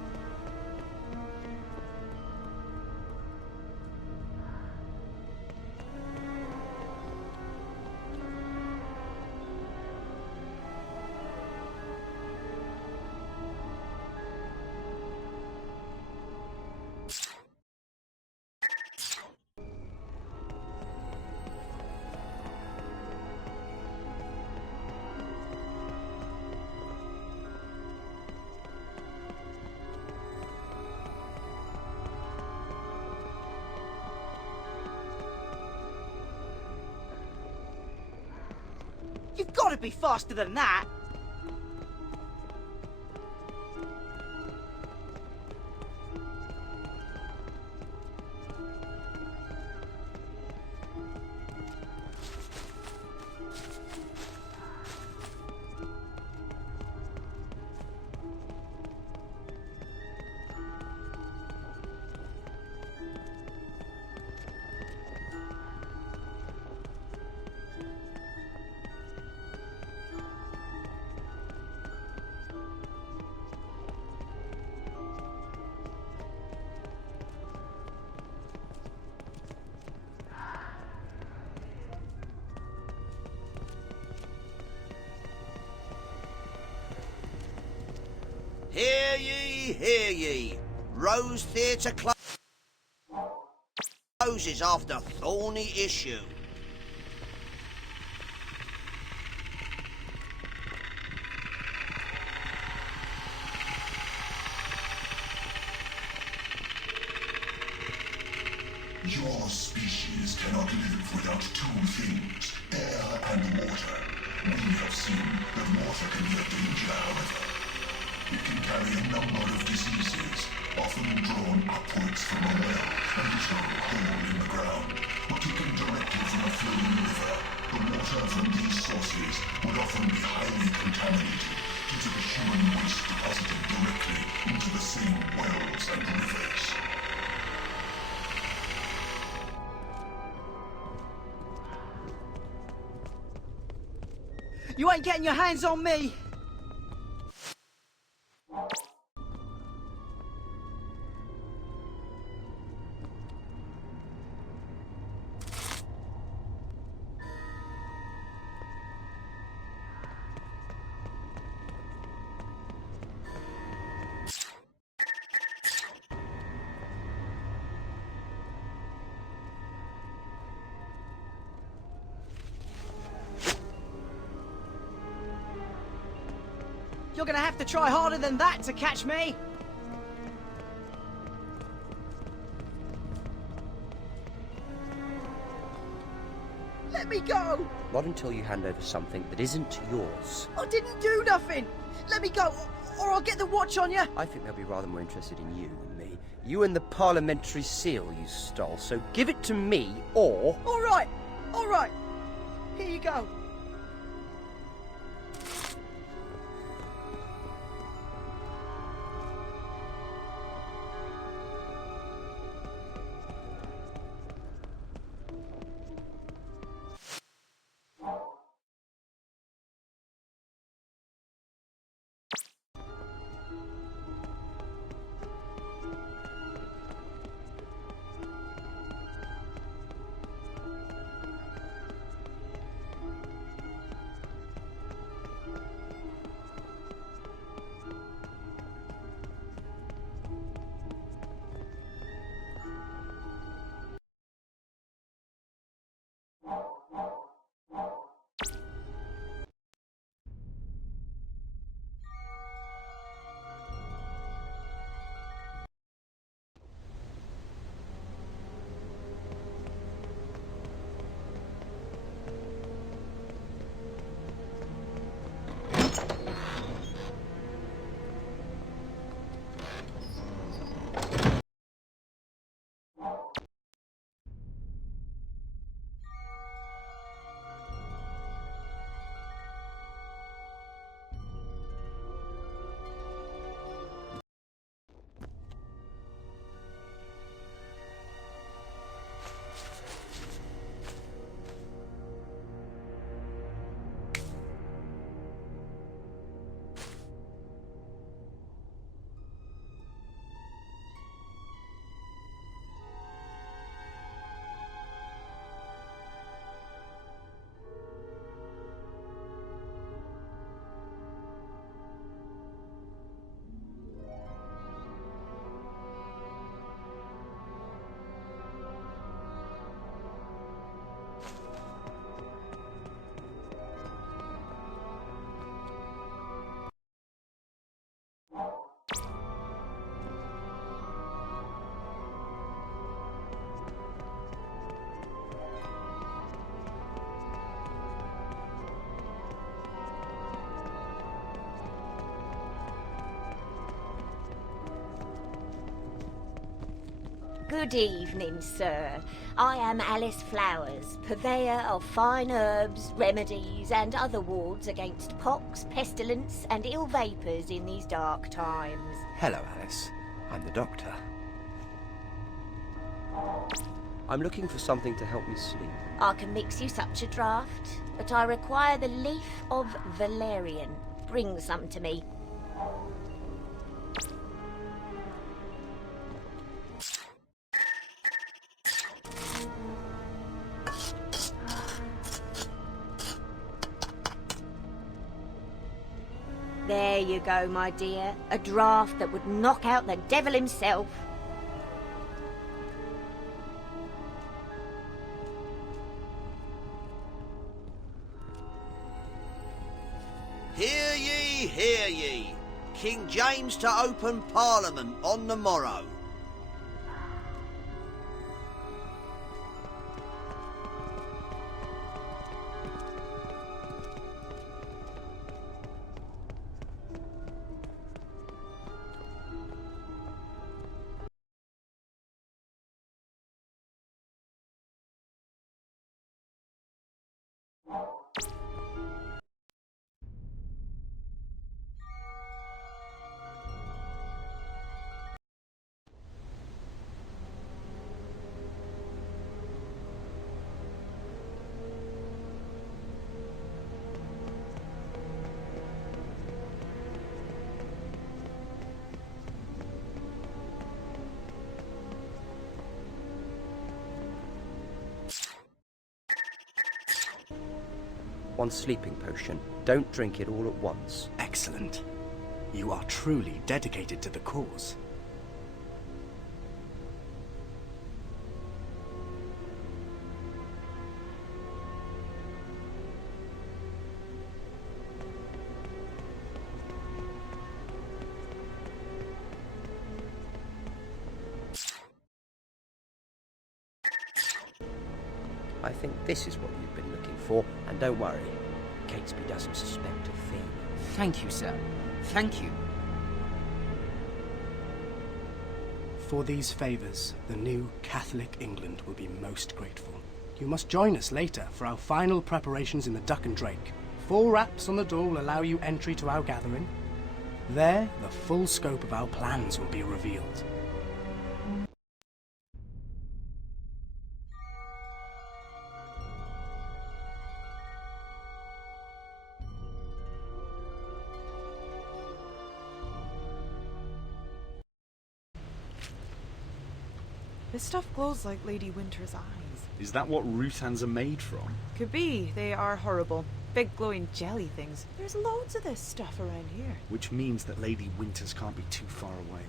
You've got to be faster than that! Hear ye, hear ye. Rose Theatre closes after thorny issue. Your species cannot live without two things, air and water. We have seen that water can be a danger, however. It can carry a number of diseases, often drawn upwards from a well, a little hole in the ground, or taken directly from a flowing river. The water from these sources would often be highly contaminated due to the human waste deposited directly into the same wells and rivers. You ain't getting your hands on me! You're gonna have to try harder than that to catch me! Let me go! Not until you hand over something that isn't yours. I didn't do nothing! Let me go, or I'll get the watch on you! I think they'll be rather more interested in you than me. You and the parliamentary seal you stole, so give it to me, or... Alright! Alright! Here you go. Good evening, sir. I am Alice Flowers, purveyor of fine herbs, remedies, and other wards against pox, pestilence, and ill vapours in these dark times. Hello, Alice. I'm the doctor. I'm looking for something to help me sleep. I can mix you such a draught, but I require the leaf of valerian. Bring some to me. There There you go, my dear. A draft that would knock out the devil himself. Hear ye, hear ye. King James to open Parliament on the morrow. One sleeping potion. Don't drink it all at once. Excellent. You are truly dedicated to the cause. I think this is what you've been looking for, and don't worry, Catesby doesn't suspect a thing. Thank you, sir. Thank you. For these favours, the new Catholic England will be most grateful. You must join us later for our final preparations in the Duck and Drake. 4 raps on the door will allow you entry to our gathering. There, the full scope of our plans will be revealed. This stuff glows like Lady Winter's eyes. Is that what Rutans are made from? Could be. They are horrible. Big glowing jelly things. There's loads of this stuff around here. Which means that Lady Winters can't be too far away.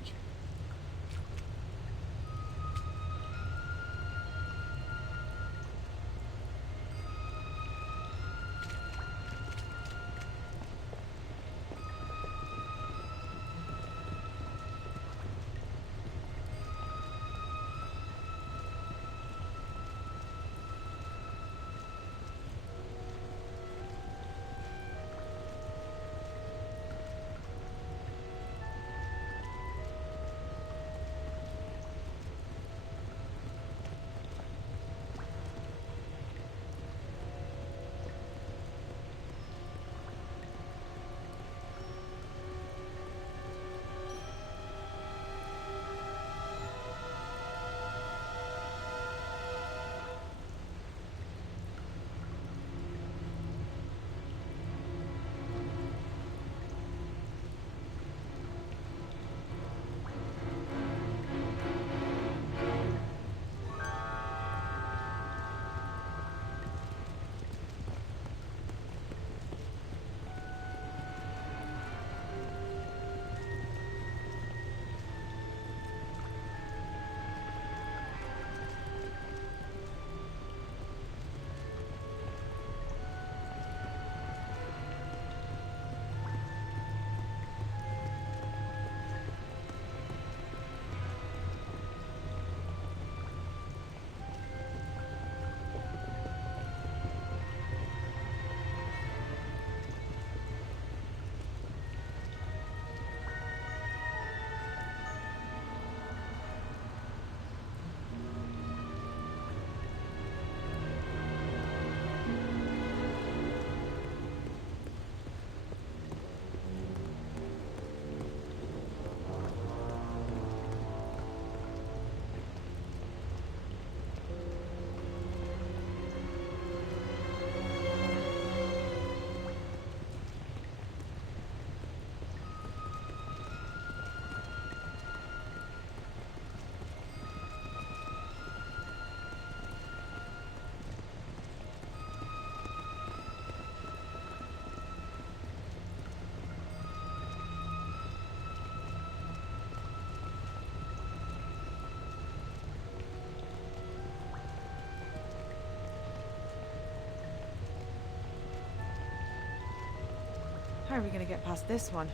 How are we going to get past this one?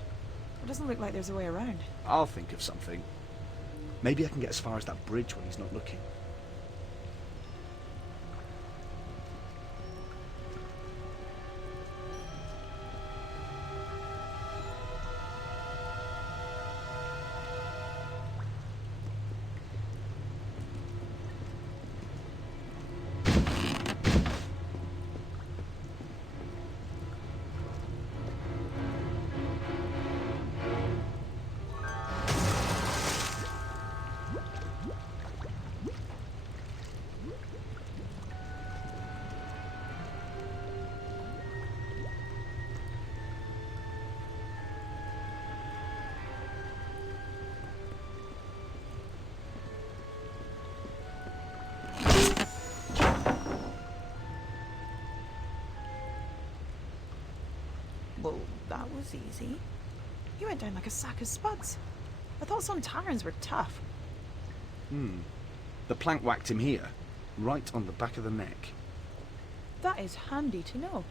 It doesn't look like there's a way around. I'll think of something. Maybe I can get as far as that bridge when he's not looking. Well, that was easy. You went down like a sack of spuds. I thought Sontarans were tough. The plank whacked him here, right on the back of the neck. That is handy to know.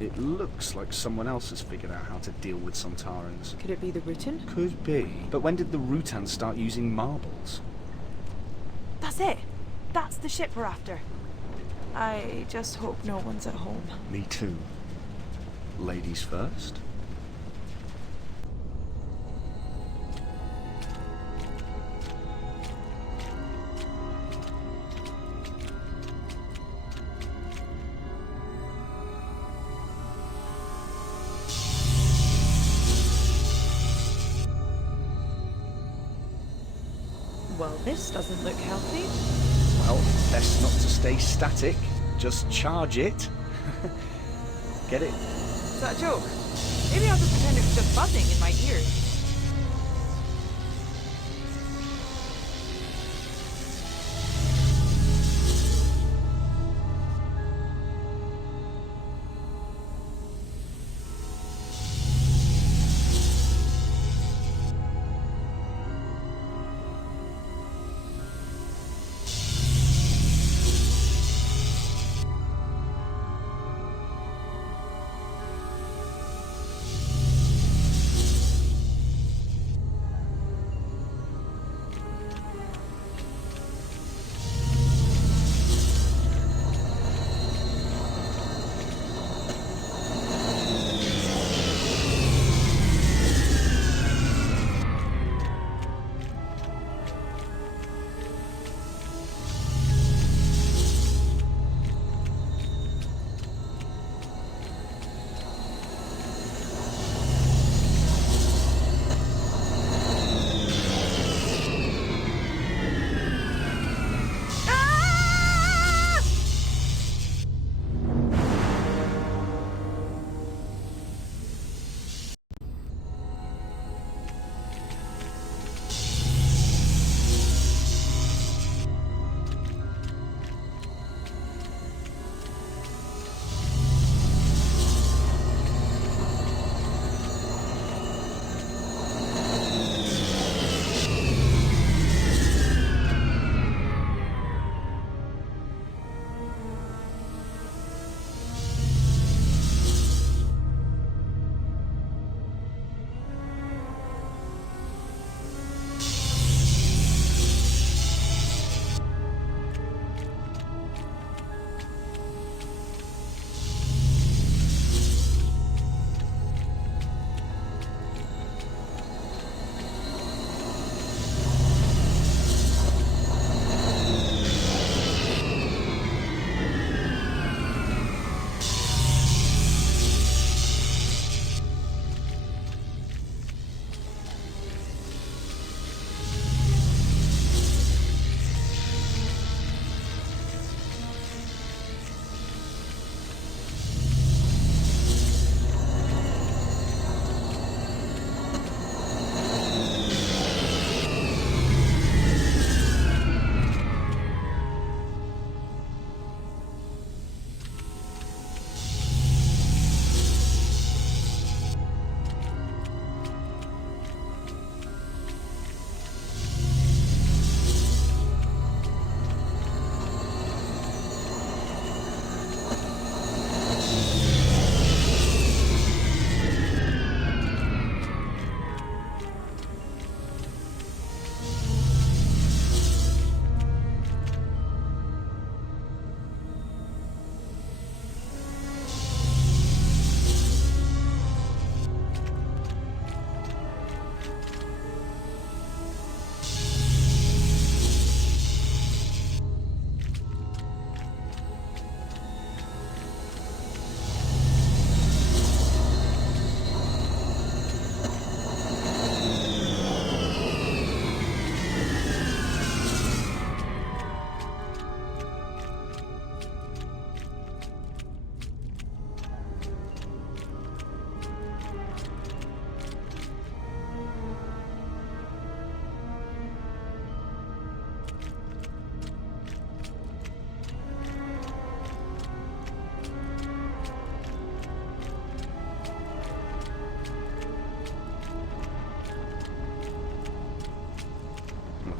It looks like someone else has figured out how to deal with Sontarans. Could it be the Rutan? Could be. But when did the Rutans start using marbles? That's it! That's the ship we're after. I just hope no one's at home. Me too. Ladies first. Well, this doesn't look healthy. Well, best not to stay static. Just charge it. Get it? Is that a joke? Maybe I'll just pretend it was just buzzing in my ears.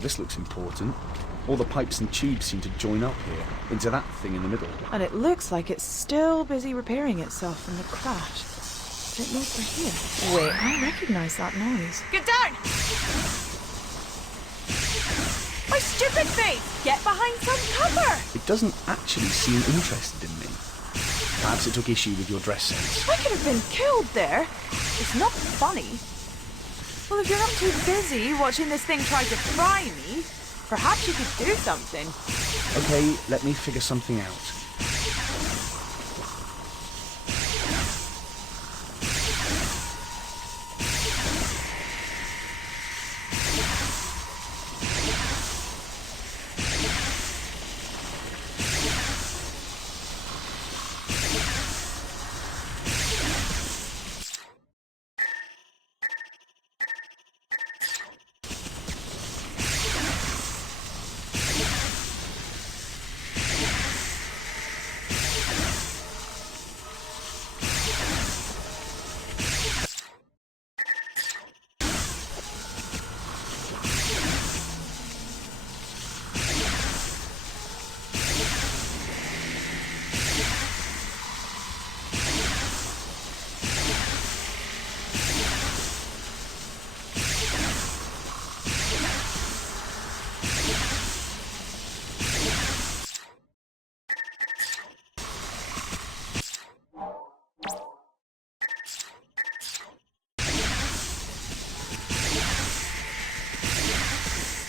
this looks important. All the pipes and tubes seem to join up here, into that thing in the middle. And it looks like it's still busy repairing itself from the crash. But it moves for here. Wait, I recognise that noise. Get down! My stupid face! Get behind some cover! It doesn't actually seem interested in me. Perhaps it took issue with your dress sense. I could have been killed there. It's not funny. Well, if you're not too busy watching this thing try to fry me, perhaps you could do something. Okay, let me figure something out.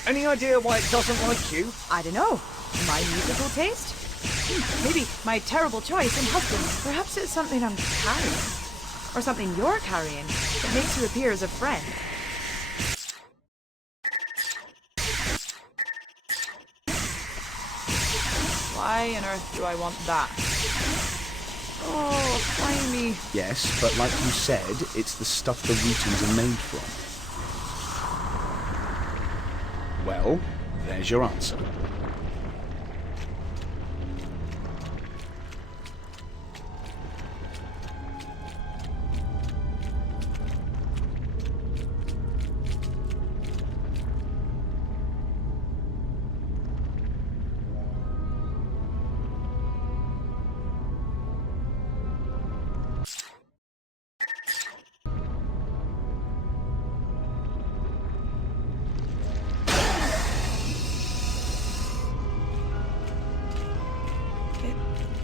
Any idea why it doesn't like you? I don't know. My musical taste? Maybe my terrible choice in husband. Perhaps it's something I'm carrying. Or something you're carrying that makes you appear as a friend. Why on earth do I want that? Oh, slimy. Yes, but like you said, it's the stuff the routines are made from. Well, there's your answer.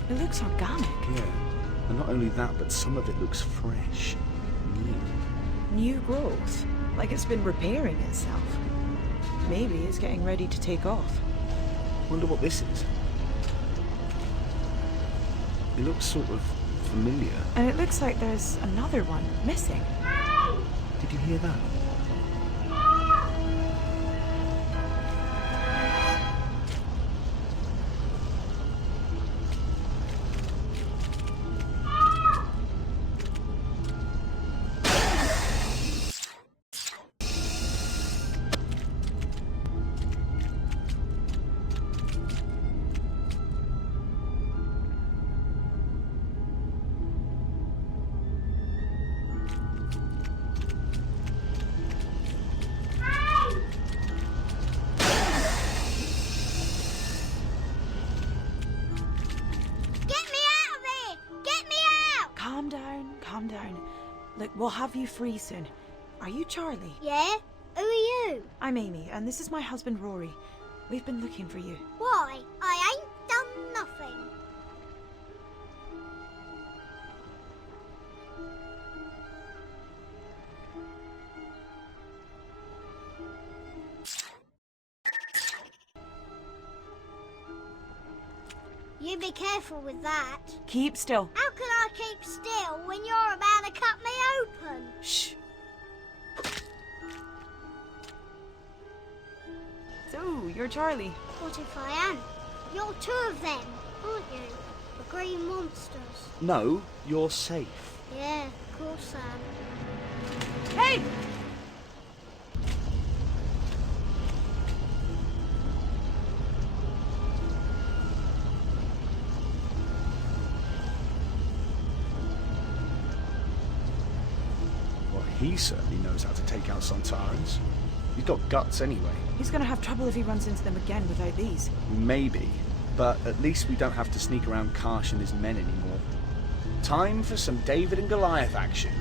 It looks organic. Yeah, and not only that, but some of it looks fresh, new. New growth. Like it's been repairing itself. Maybe it's getting ready to take off. Wonder what this is. It looks sort of familiar. And it looks like there's another one missing. Did you hear that? Calm down. Look, we'll have you free soon. Are you Charlie? Yeah? Who are you? I'm Amy, and this is my husband Rory. We've been looking for you. Why? I ain't done nothing. You be careful with that. Keep still. How can I keep still when you're about to cut me open? Shh. So, you're Charlie. What if I am? You're two of them, aren't you? The green monsters. No, you're safe. Yeah, of course I am. Hey! Well, he certainly knows how to take out Sontarans. He's got guts anyway. He's gonna have trouble if he runs into them again without these. Maybe, but at least we don't have to sneak around Karsh and his men anymore. Time for some David and Goliath action.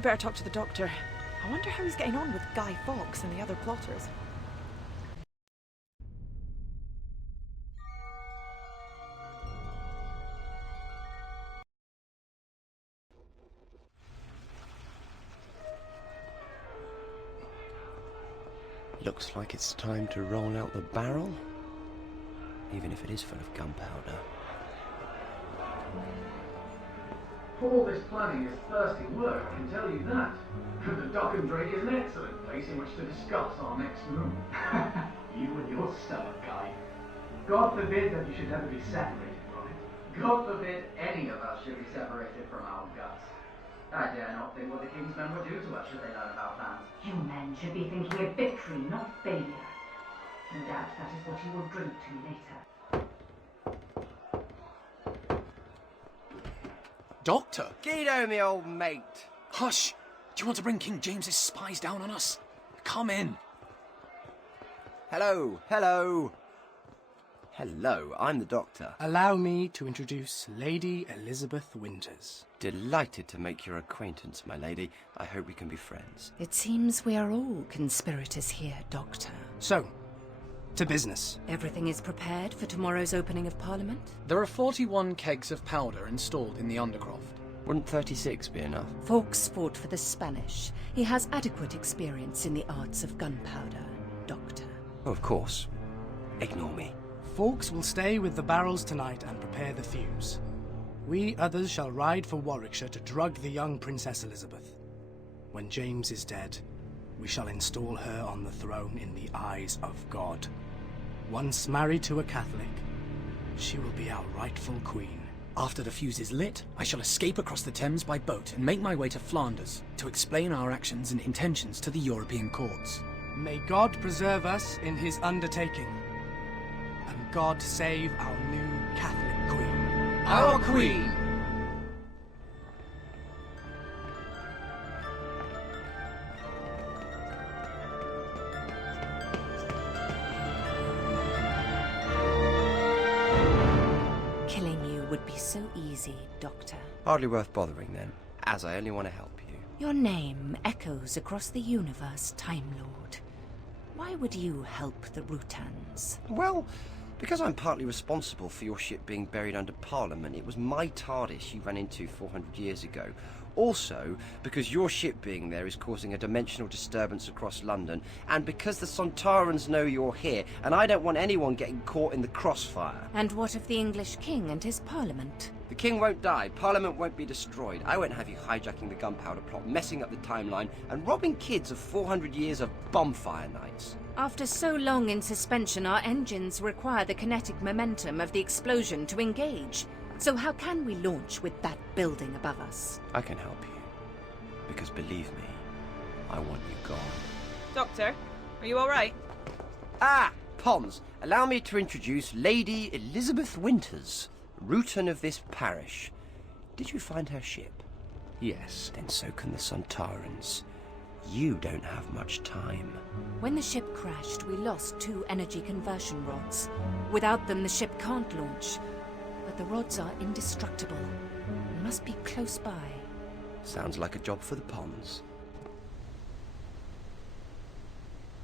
We better talk to the doctor. I wonder how he's getting on with Guy Fawkes and the other plotters. Looks like it's time to roll out the barrel, even if it is full of gunpowder. All this planning is thirsty work, I can tell you that. The dock and drink is an excellent place in which to discuss our next move. You and your stomach guy. God forbid that you should ever be separated from it. God forbid any of us should be separated from our guts. I dare not think what the King's men would do to us should they learn of our plans. You men should be thinking of victory, not failure. No doubt that is what you will drink to later. Doctor? Guido, me old mate. Hush! Do you want to bring King James's spies down on us? Come in. Hello, hello. Hello, I'm the Doctor. Allow me to introduce Lady Elizabeth Winters. Delighted to make your acquaintance, my lady. I hope we can be friends. It seems we are all conspirators here, Doctor. So, to business. Everything is prepared for tomorrow's opening of Parliament? There are 41 kegs of powder installed in the Undercroft. Wouldn't 36 be enough? Fawkes fought for the Spanish. He has adequate experience in the arts of gunpowder, Doctor. Oh, of course. Ignore me. Fawkes will stay with the barrels tonight and prepare the fuse. We others shall ride for Warwickshire to drug the young Princess Elizabeth. When James is dead, we shall install her on the throne in the eyes of God. Once married to a Catholic, she will be our rightful queen. After the fuse is lit, I shall escape across the Thames by boat and make my way to Flanders to explain our actions and intentions to the European courts. May God preserve us in his undertaking. And God save our new Catholic queen. Our queen! Killing you would be so easy, Doctor. Hardly worth bothering then, as I only want to help you. Your name echoes across the universe, Time Lord. Why would you help the Rutans? Well, because I'm partly responsible for your ship being buried under Parliament, it was my TARDIS you ran into 400 years ago. Also, because your ship being there is causing a dimensional disturbance across London, and because the Sontarans know you're here, and I don't want anyone getting caught in the crossfire. And what of the English king and his Parliament? The king won't die, Parliament won't be destroyed. I won't have you hijacking the gunpowder plot, messing up the timeline, and robbing kids of 400 years of bonfire nights. After so long in suspension, our engines require the kinetic momentum of the explosion to engage. So how can we launch with that building above us? I can help you. Because believe me, I want you gone. Doctor, are you alright? Ah! Pons, allow me to introduce Lady Elizabeth Winters, Rutan of this parish. Did you find her ship? Yes. Then so can the Sontarans. You don't have much time. When the ship crashed, we lost 2 energy conversion rods. Without them, the ship can't launch. But the rods are indestructible. We must be close by. Sounds like a job for the Pons.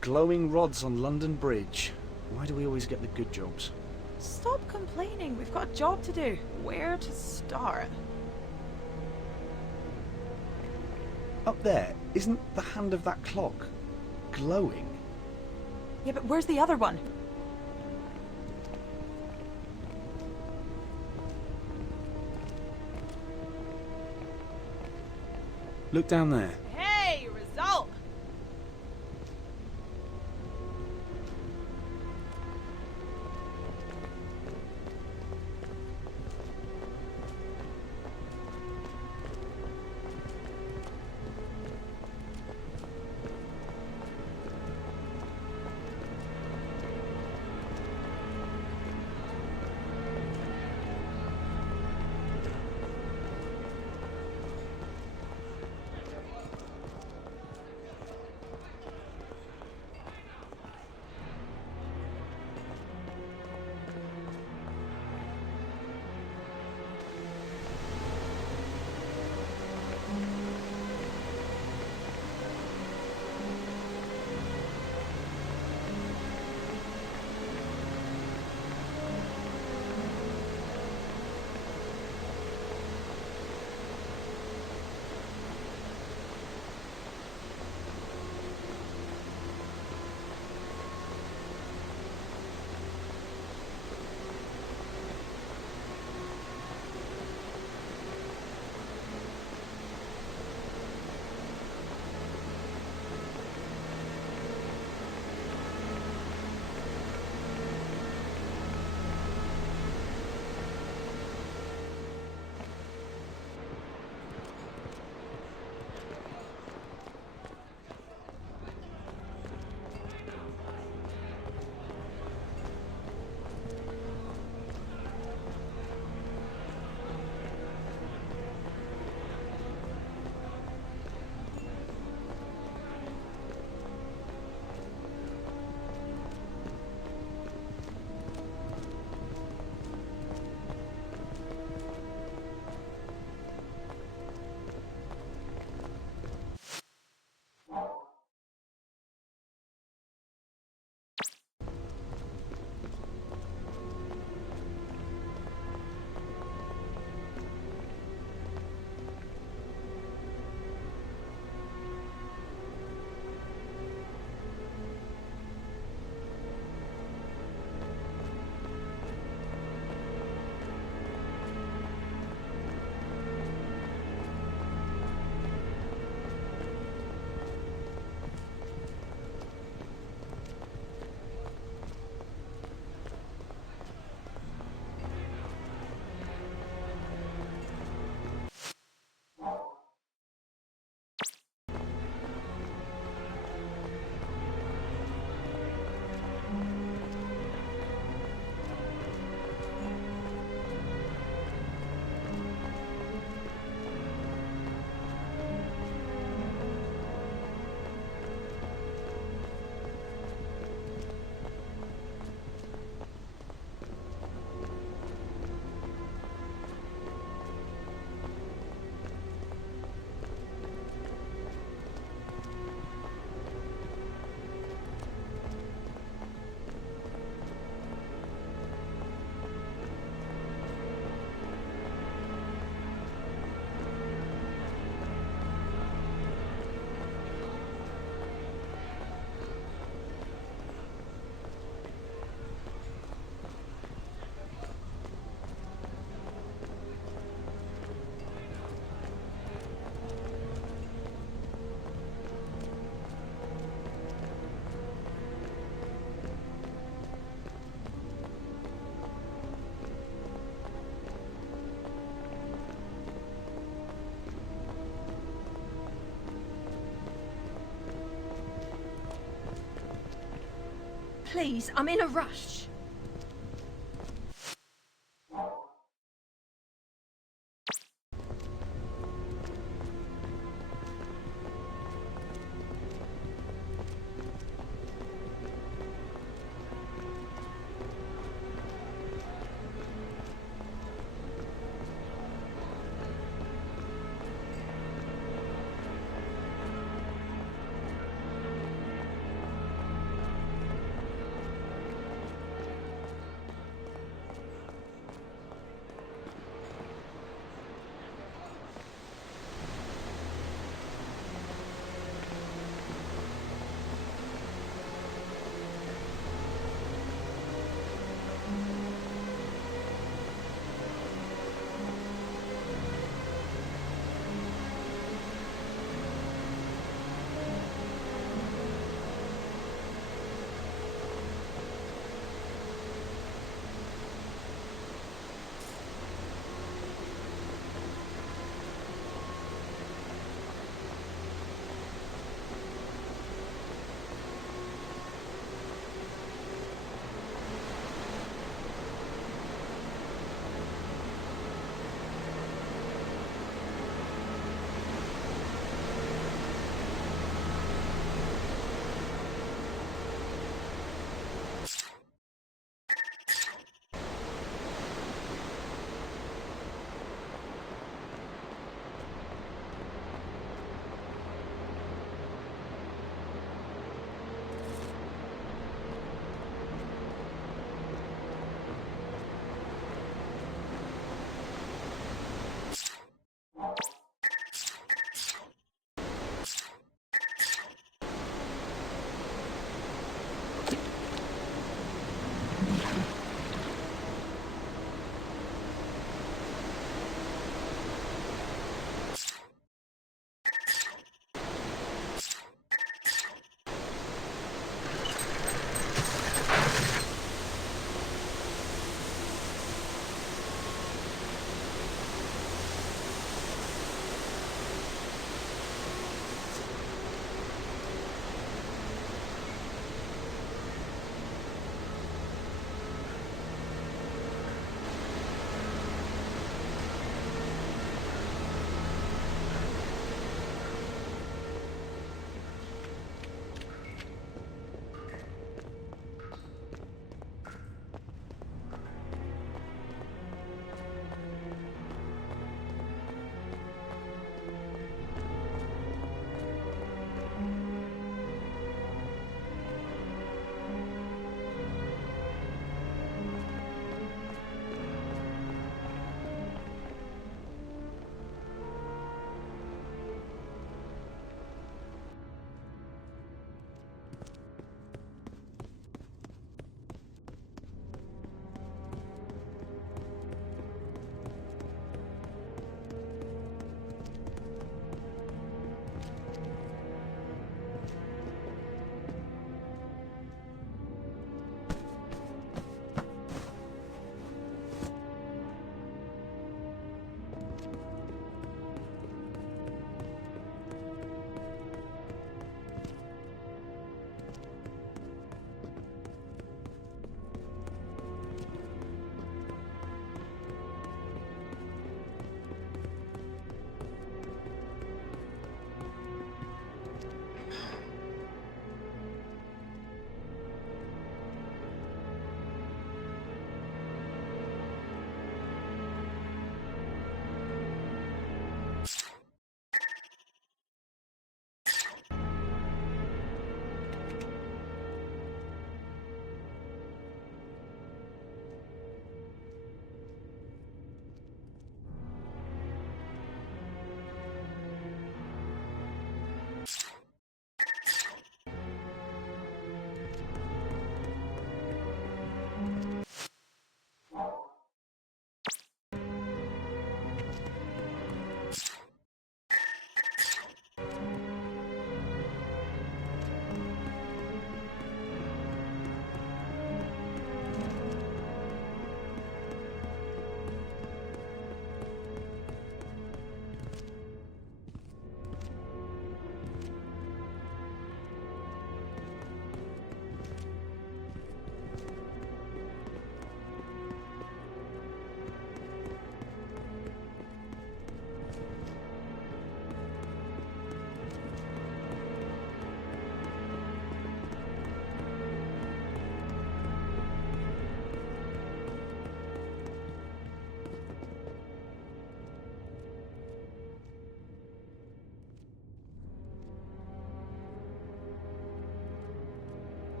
Glowing rods on London Bridge. Why do we always get the good jobs? Stop complaining. We've got a job to do. Where to start? Up there, isn't the hand of that clock glowing? Yeah, but where's the other one? Look down there. Hey, result! please, I'm in a rush.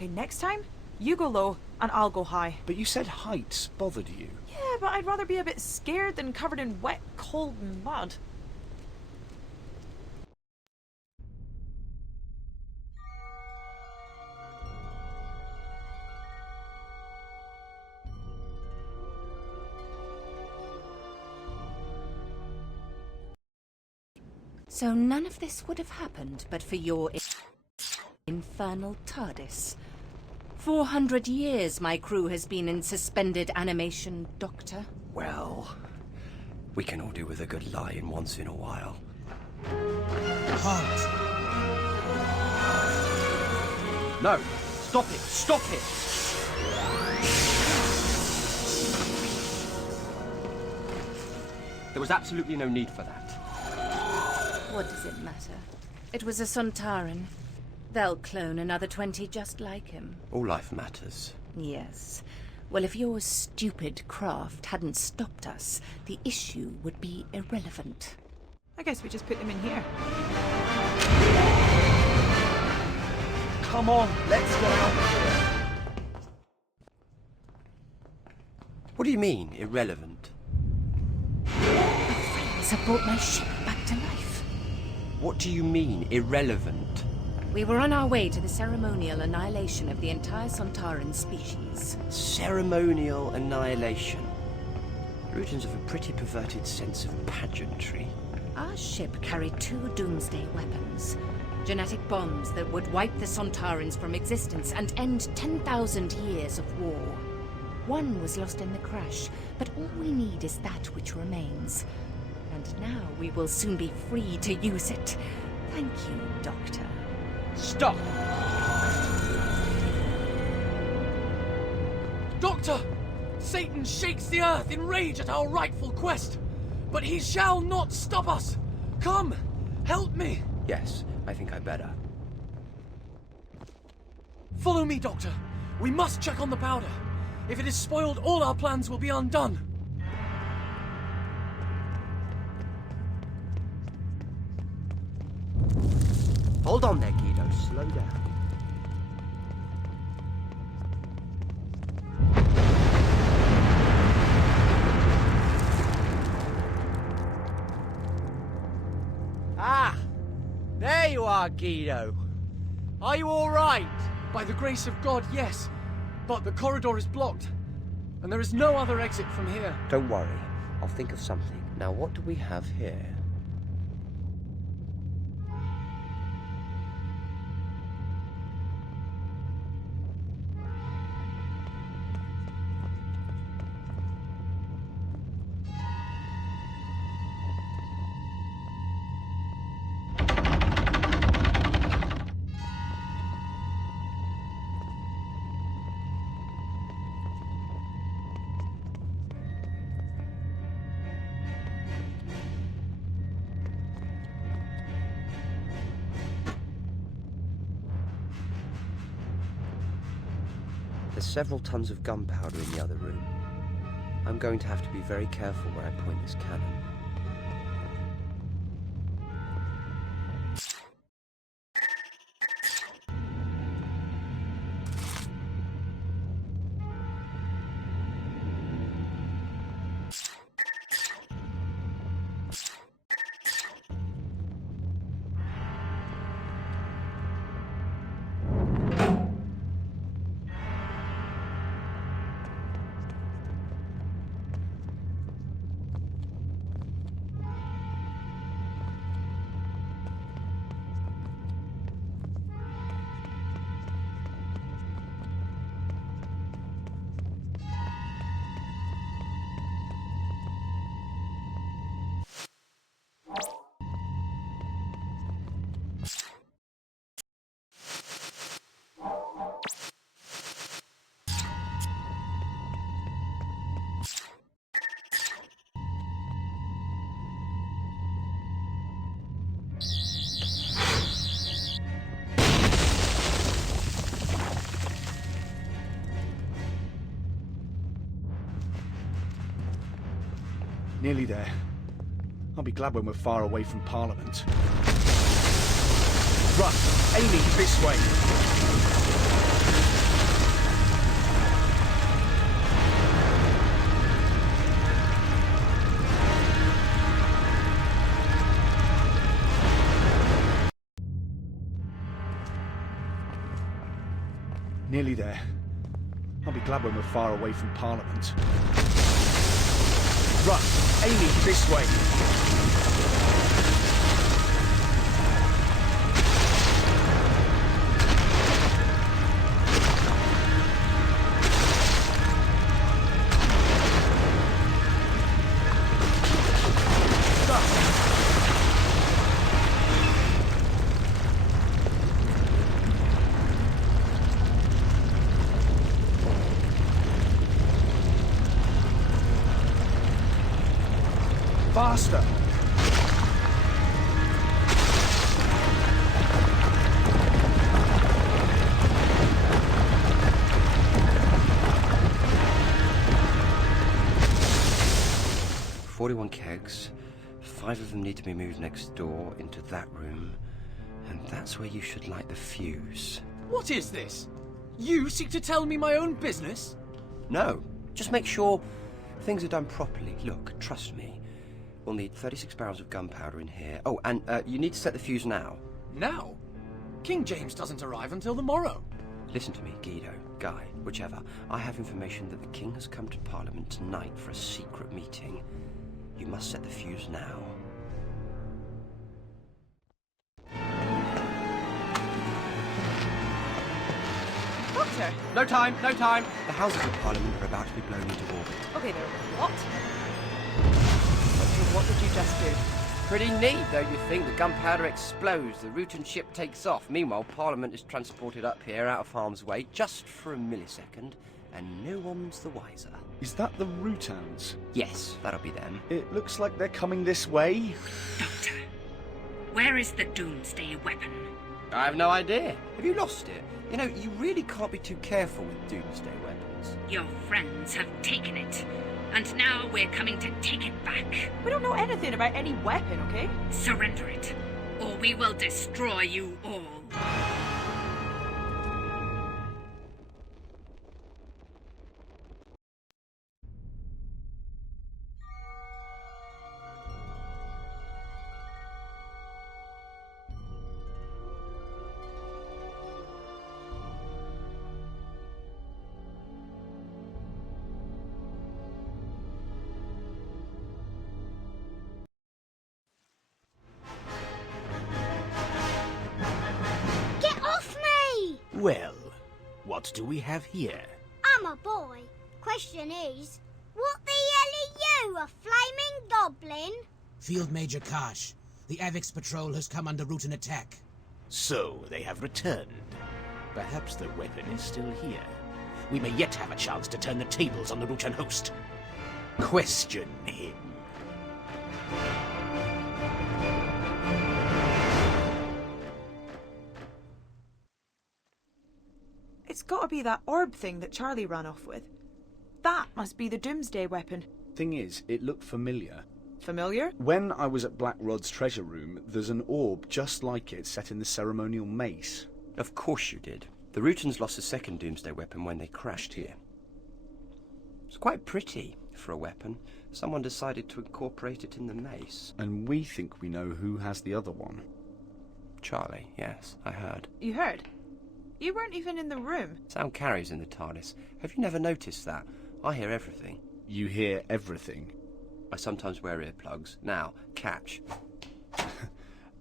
Okay, next time, you go low and I'll go high. But you said heights bothered you. Yeah, but I'd rather be a bit scared than covered in wet, cold mud. So none of this would have happened but for your infernal TARDIS. 400 years my crew has been in suspended animation, Doctor. Well, we can all do with a good lie-in once in a while. Halt! No! Stop it! Stop it! There was absolutely no need for that. What does it matter? It was a Sontaran. They'll clone another 20 just like him. All life matters. Yes. Well, if your stupid craft hadn't stopped us, the issue would be irrelevant. I guess we just put them in here. Come on, let's get out of here. What do you mean, irrelevant? My friends have brought my ship back to life. What do you mean, irrelevant? We were on our way to the ceremonial annihilation of the entire Sontaran species. Ceremonial annihilation. Routines of a pretty perverted sense of pageantry. Our ship carried 2 doomsday weapons. Genetic bombs that would wipe the Sontarans from existence and end 10,000 years of war. One was lost in the crash, but all we need is that which remains. And now we will soon be free to use it. Thank you, Doctor. Stop! Doctor! Satan shakes the earth in rage at our rightful quest, but he shall not stop us! Come! Help me! Yes, I think I better. Follow me, Doctor. We must check on the powder. If it is spoiled, all our plans will be undone. Hold on there, Guido. Slow down. Ah! There you are, Guido. Are you all right? By the grace of God, yes. But the corridor is blocked, and there is no other exit from here. Don't worry. I'll think of something. Now, what do we have here? There's several tons of gunpowder in the other room. I'm going to have to be very careful where I point this cannon. Nearly there. I'll be glad when we're far away from Parliament. Right, aiming this way. Nearly there. I'll be glad when we're far away from Parliament. Run! Amy, this way! Faster! "41 kegs. 5 of them need to be moved next door into that room. And that's where you should light the fuse." What is this? You seek to tell me my own business? No, just make sure things are done properly. Look, trust me. We'll need 36 barrels of gunpowder in here. Oh, and you need to set the fuse now. Now? King James doesn't arrive until the morrow. Listen to me, Guido, Guy, whichever. I have information that the king has come to Parliament tonight for a secret meeting. You must set the fuse now. Doctor! No time, no time! The Houses of Parliament are about to be blown into orbit. Okay, there. What? Doctor, what did you just do? Pretty neat, don't you think? The gunpowder explodes, the Rutan ship takes off. Meanwhile, Parliament is transported up here out of harm's way just for a millisecond, and no one's the wiser. Is that the Rutans? Yes, that'll be them. It looks like they're coming this way. Doctor, where is the Doomsday weapon? I have no idea. Have you lost it? You know, you really can't be too careful with Doomsday weapons. Your friends have taken it, and now we're coming to take it back. We don't know anything about any weapon, okay? Surrender it, or we will destroy you all. Well, what do we have here? I'm a boy. Question is, what the hell are you, a flaming goblin? Field Major Karsh, the Avix patrol has come under Rutan attack. So, they have returned. Perhaps the weapon is still here. We may yet have a chance to turn the tables on the Rutan host. Question him. It's gotta be that orb thing that Charlie ran off with. That must be the Doomsday weapon. Thing is, it looked familiar. Familiar? When I was at Black Rod's treasure room, there's an orb just like it set in the ceremonial mace. Of course you did. The Rutans lost a second Doomsday weapon when they crashed here. It's quite pretty for a weapon. Someone decided to incorporate it in the mace. And we think we know who has the other one. Charlie, yes, I heard. You heard? You weren't even in the room. Sound carries in the TARDIS. Have you never noticed that? I hear everything. You hear everything? I sometimes wear earplugs. Now, catch.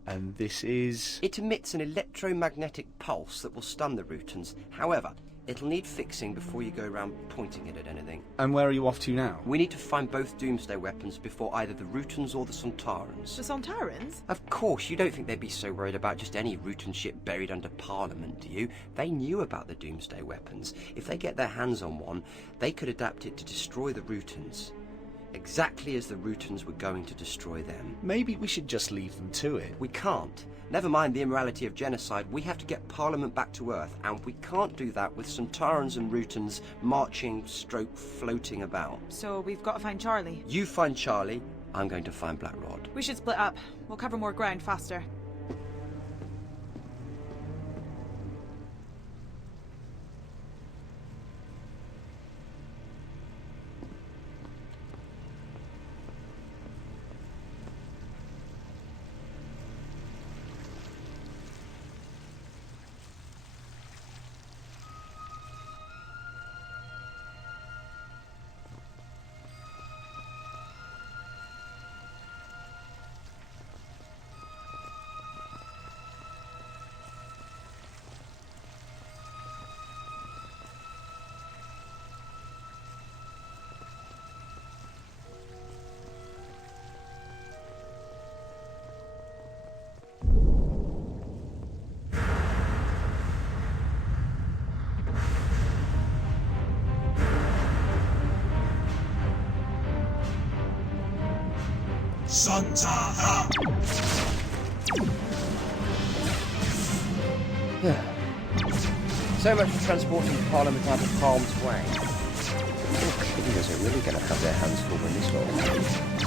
And this is... It emits an electromagnetic pulse that will stun the Rutans. However, it'll need fixing before you go around pointing it at anything. And where are you off to now? We need to find both Doomsday weapons before either the Rutans or the Sontarans. The Sontarans? Of course, you don't think they'd be so worried about just any Rutan ship buried under Parliament, do you? They knew about the Doomsday weapons. If they get their hands on one, they could adapt it to destroy the Rutans. Exactly as the Rutans were going to destroy them. Maybe we should just leave them to it. We can't. Never mind the immorality of genocide, we have to get Parliament back to Earth, and we can't do that with Sontarans and Rutans marching / floating about. So we've got to find Charlie. You find Charlie, I'm going to find Black Rod. We should split up. We'll cover more ground faster. Sontaha! So much for transporting Parliament out of harm's way. Cleaners are really going to have their hands full when this lot ends.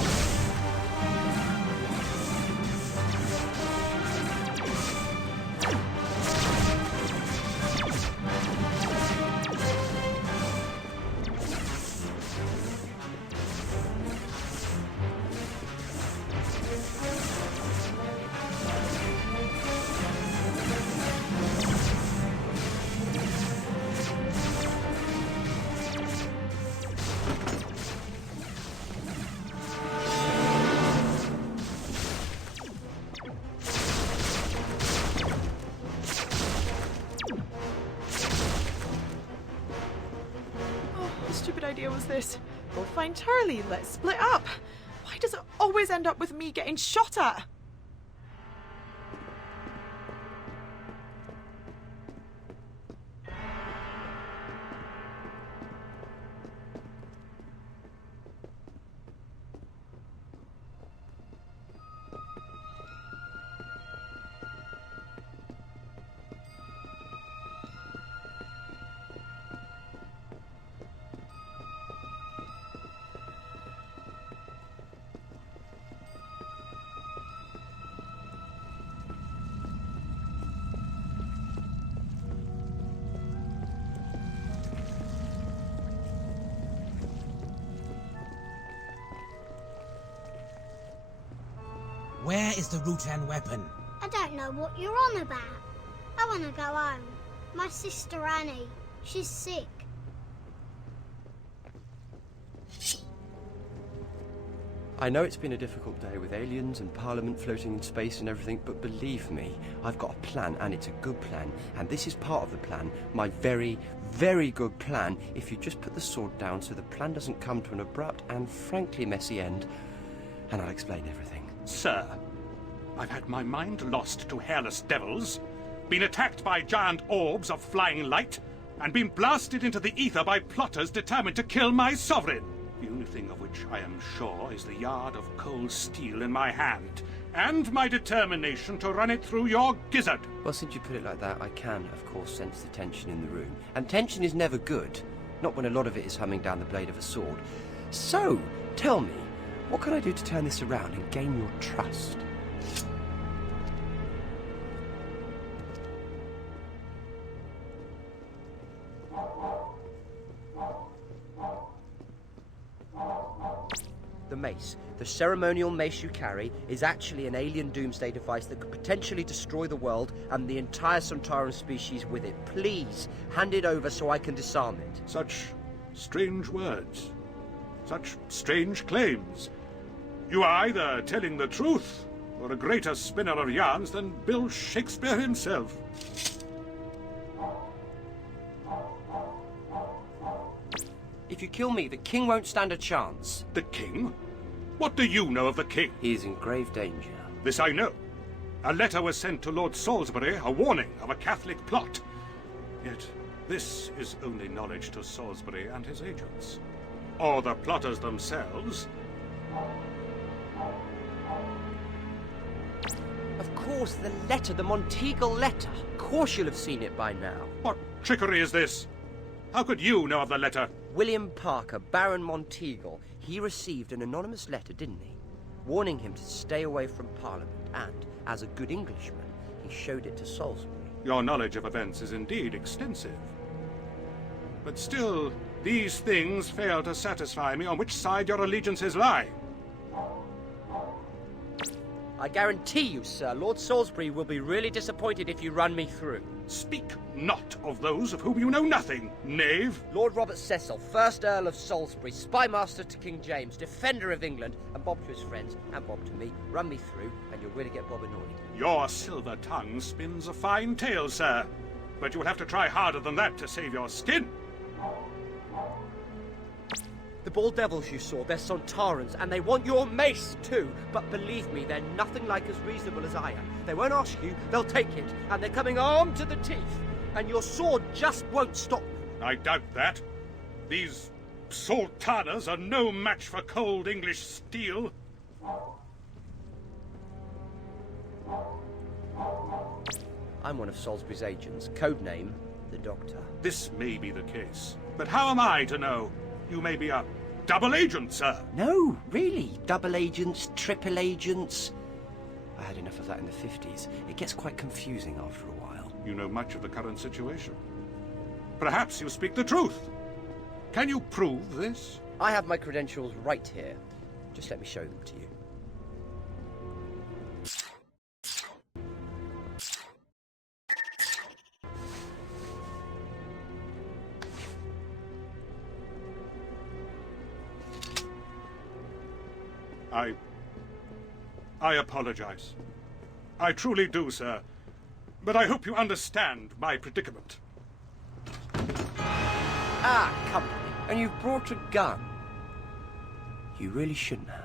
Stupid idea was this? Go find Charlie, let's split up. Why does it always end up with me getting shot at? Where is the Rutan weapon? I don't know what you're on about. I want to go home. My sister Annie, she's sick. I know it's been a difficult day with aliens and Parliament floating in space and everything, but believe me, I've got a plan, and it's a good plan. And this is part of the plan, my very, very good plan, if you just put the sword down so the plan doesn't come to an abrupt and frankly messy end. And I'll explain everything. Sir, I've had my mind lost to hairless devils, been attacked by giant orbs of flying light, and been blasted into the ether by plotters determined to kill my sovereign. The only thing of which I am sure is the yard of cold steel in my hand, and my determination to run it through your gizzard. Well, since you put it like that, I can, of course, sense the tension in the room. And tension is never good, not when a lot of it is humming down the blade of a sword. So, tell me, what can I do to turn this around and gain your trust? The mace, the ceremonial mace you carry, is actually an alien doomsday device that could potentially destroy the world and the entire Sontaran species with it. Please, hand it over so I can disarm it. Such strange words. Such strange claims. You are either telling the truth, or a greater spinner of yarns than Bill Shakespeare himself. If you kill me, the king won't stand a chance. The king? What do you know of the king? He is in grave danger. This I know. A letter was sent to Lord Salisbury, a warning of a Catholic plot. Yet this is only knowledge to Salisbury and his agents. Or the plotters themselves. Of course, the letter, the Monteagle letter. Of course you'll have seen it by now. What trickery is this? How could you know of the letter? William Parker, Baron Monteagle. He received an anonymous letter, didn't he? Warning him to stay away from Parliament. And, as a good Englishman, he showed it to Salisbury. Your knowledge of events is indeed extensive. But still, these things fail to satisfy me on which side your allegiances lie. I guarantee you, sir, Lord Salisbury will be really disappointed if you run me through. Speak not of those of whom you know nothing, knave. Lord Robert Cecil, 1st Earl of Salisbury, spymaster to King James, defender of England, and Bob to his friends, and Bob to me. Run me through, and you'll really get Bob annoyed. Your silver tongue spins a fine tale, sir. But you will have to try harder than that to save your skin. The bald devils you saw, they're Sontarans, and they want your mace too. But believe me, they're nothing like as reasonable as I am. They won't ask you, they'll take it, and they're coming armed to the teeth. And your sword just won't stop them. I doubt that. These sultanas are no match for cold English steel. I'm one of Salisbury's agents. Codename, the Doctor. This may be the case, but how am I to know? You may be a double agent, sir. No, really. Double agents, triple agents. I had enough of that in the 50s. It gets quite confusing after a while. You know much of the current situation. Perhaps you speak the truth. Can you prove this? I have my credentials right here. Just let me show them to you. I apologize. I truly do, sir. But I hope you understand my predicament. Ah, company. And you've brought a gun. You really shouldn't have.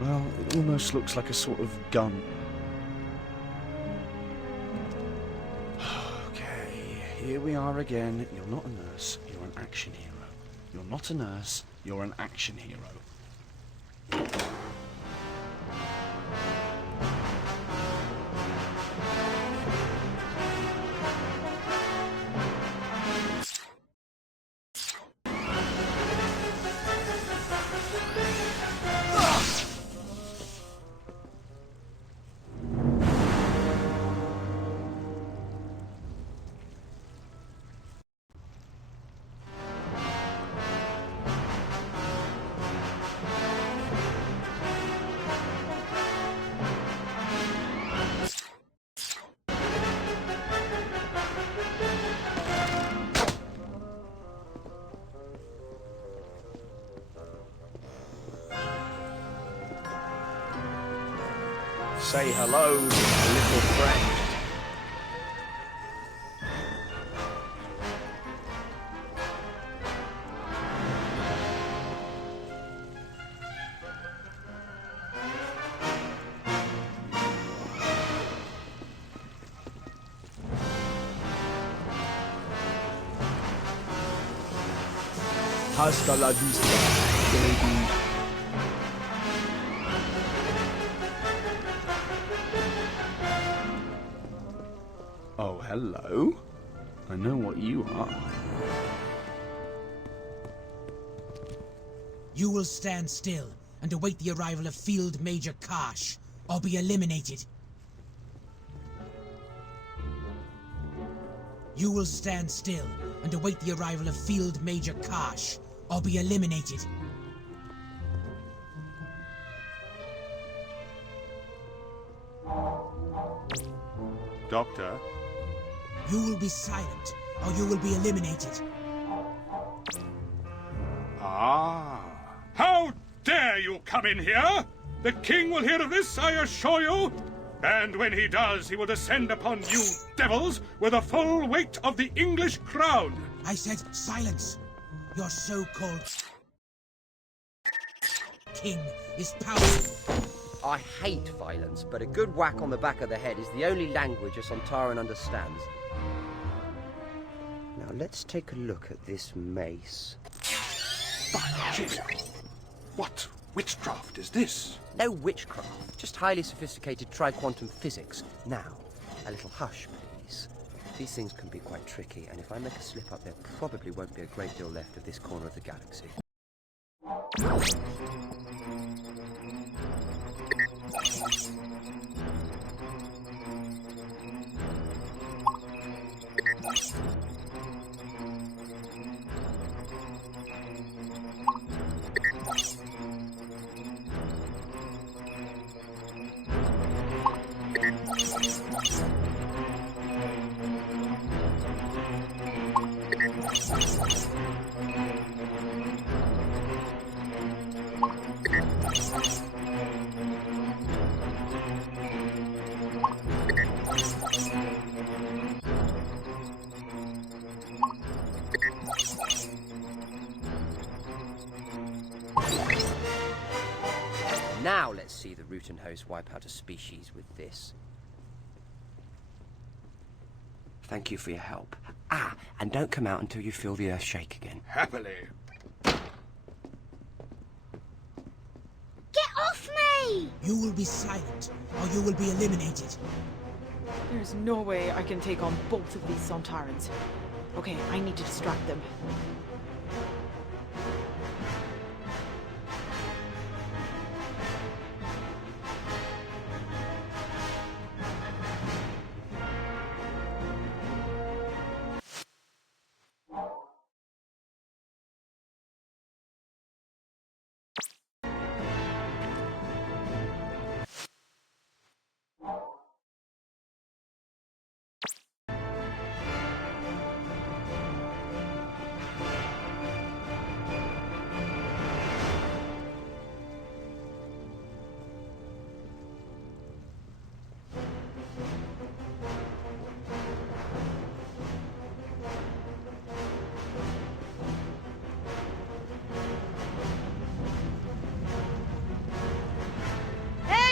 Well, it almost looks like a sort of gun. Okay, here we are again. You're not a nurse, you're an action hero. You're not a nurse, you're an action hero. Say hello to my little friend. Hasta la vista, baby. Oh, hello. I know what you are. You will stand still and await the arrival of Field Major Karsh, or be eliminated. You will stand still and await the arrival of Field Major Karsh, or be eliminated. Doctor? You will be silent, or you will be eliminated. Ah! How dare you come in here? The king will hear of this, I assure you. And when he does, he will descend upon you devils with the full weight of the English crown. I said silence. Your so-called king is powerful. I hate violence, but a good whack on the back of the head is the only language a Sontaran understands. Now let's take a look at this mace. By Jesus! What witchcraft is this? No witchcraft, just highly sophisticated tri-quantum physics. Now, a little hush, please. These things can be quite tricky, and if I make a slip up, there probably won't be a great deal left of this corner of the galaxy. Now let's see the root and host wipe out a species with this. Thank you for your help. Ah, and don't come out until you feel the earth shake again. Happily. Get off me! You will be silent, or you will be eliminated. There's no way I can take on both of these Sontarans. Okay, I need to distract them.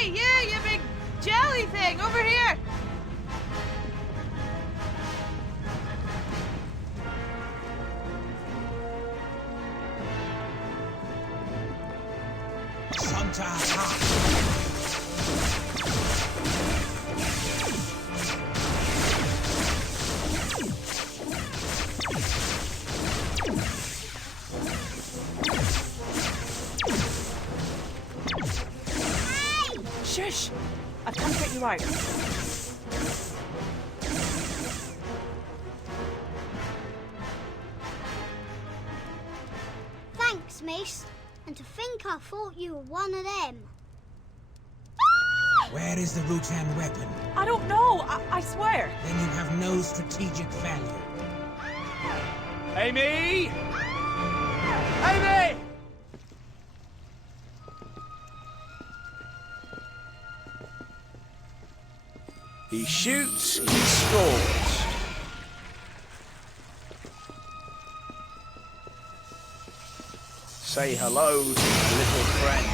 You big jelly thing, over here! Shush! I've come to get you out. Thanks, miss. And to think I thought you were one of them. Where is the Rutan weapon? I don't know, I swear. Then you have no strategic value. Amy! Amy! He shoots, he scores. Say hello to my little friend.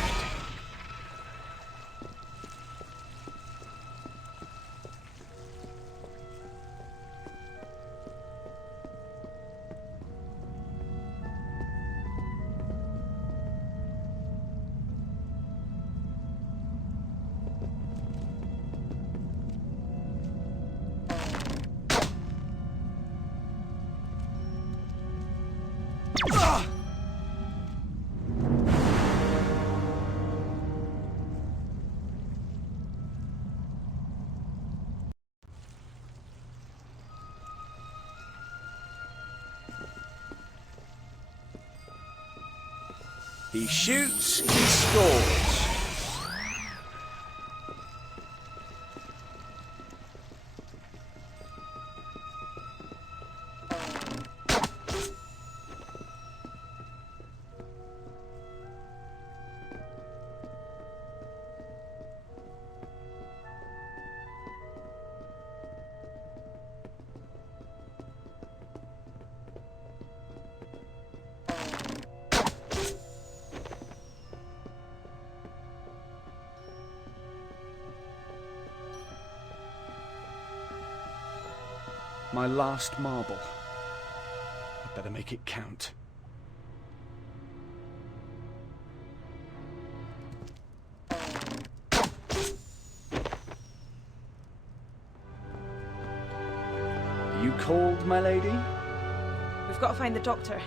He shoots, he scores. My last marble. I'd better make it count. You called, my lady? We've got to find the doctor.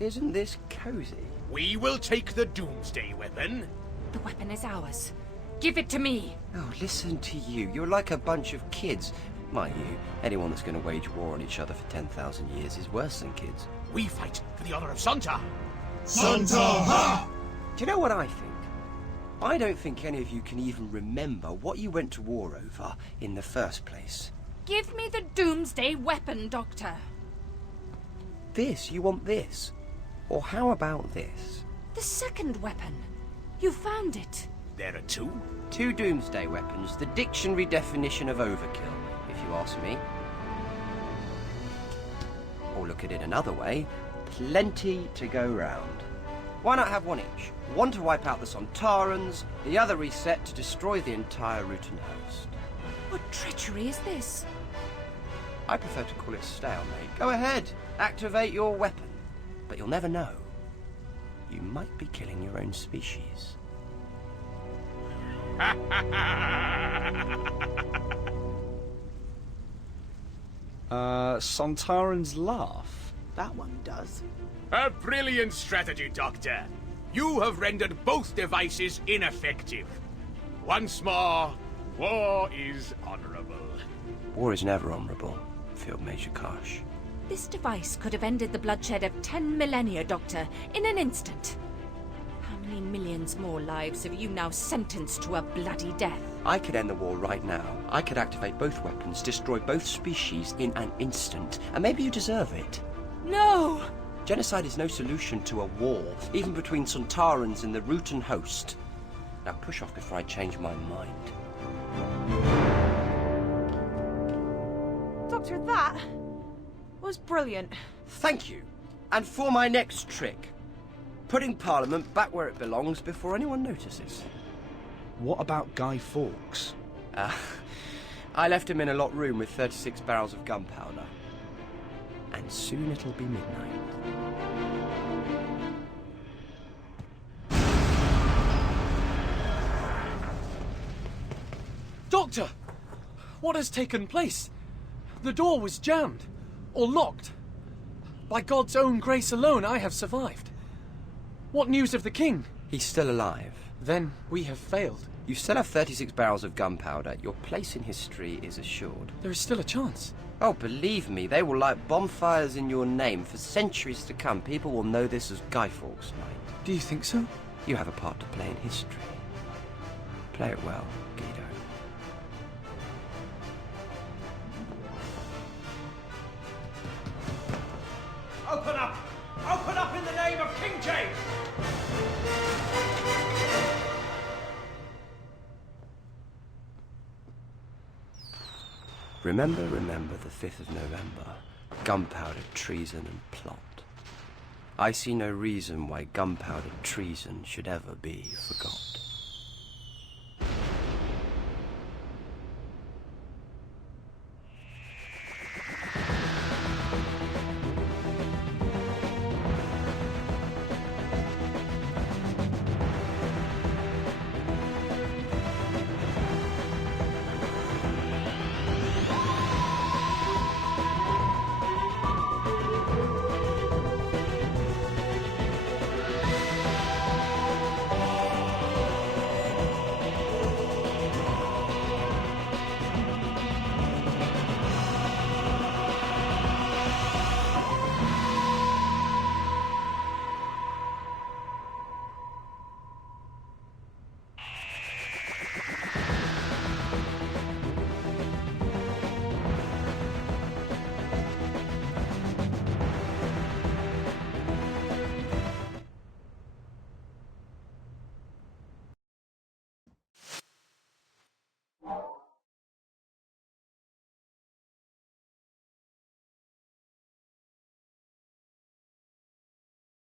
Isn't this cozy? We will take the doomsday weapon. The weapon is ours. Give it to me. Oh, listen to you. You're like a bunch of kids. Mind you, anyone that's going to wage war on each other for 10,000 years is worse than kids. We fight for the honor of Santa. Santa! Do you know what I think? I don't think any of you can even remember what you went to war over in the first place. Give me the doomsday weapon, Doctor. This? You want this? Or how about this? The second weapon. You found it. There are two? Two doomsday weapons, the dictionary definition of overkill, if you ask me. Or look at it another way, plenty to go round. Why not have one each? One to wipe out the Sontarans, the other reset to destroy the entire Rutan host. What treachery is this? I prefer to call it stalemate. Go ahead, activate your weapon. But you'll never know. You might be killing your own species. Sontaran's laugh? That one does. A brilliant strategy, Doctor. You have rendered both devices ineffective. Once more, war is honorable. War is never honorable, Field Major Karsh. This device could have ended the bloodshed of 10 millennia, Doctor, in an instant. How many millions more lives have you now sentenced to a bloody death? I could end the war right now. I could activate both weapons, destroy both species in an instant. And maybe you deserve it. No! Genocide is no solution to a war, even between Sontarans and the Rutan host. Now push off before I change my mind. Doctor, that was brilliant. Thank you. And for my next trick, putting Parliament back where it belongs before anyone notices. What about Guy Fawkes? I left him in a locked room with 36 barrels of gunpowder. And soon it'll be midnight. Doctor! What has taken place? The door was jammed. Or locked. By God's own grace alone, I have survived. What news of the king? He's still alive. Then we have failed. You still have 36 barrels of gunpowder. Your place in history is assured. There is still a chance. Oh, believe me, they will light bonfires in your name. For centuries to come, people will know this as Guy Fawkes Night. Do you think so? You have a part to play in history. Play it well, Guido. Open up! Open up in the name of King James! Remember the 5th of November. Gunpowder, treason and plot. I see no reason why gunpowder treason should ever be forgot.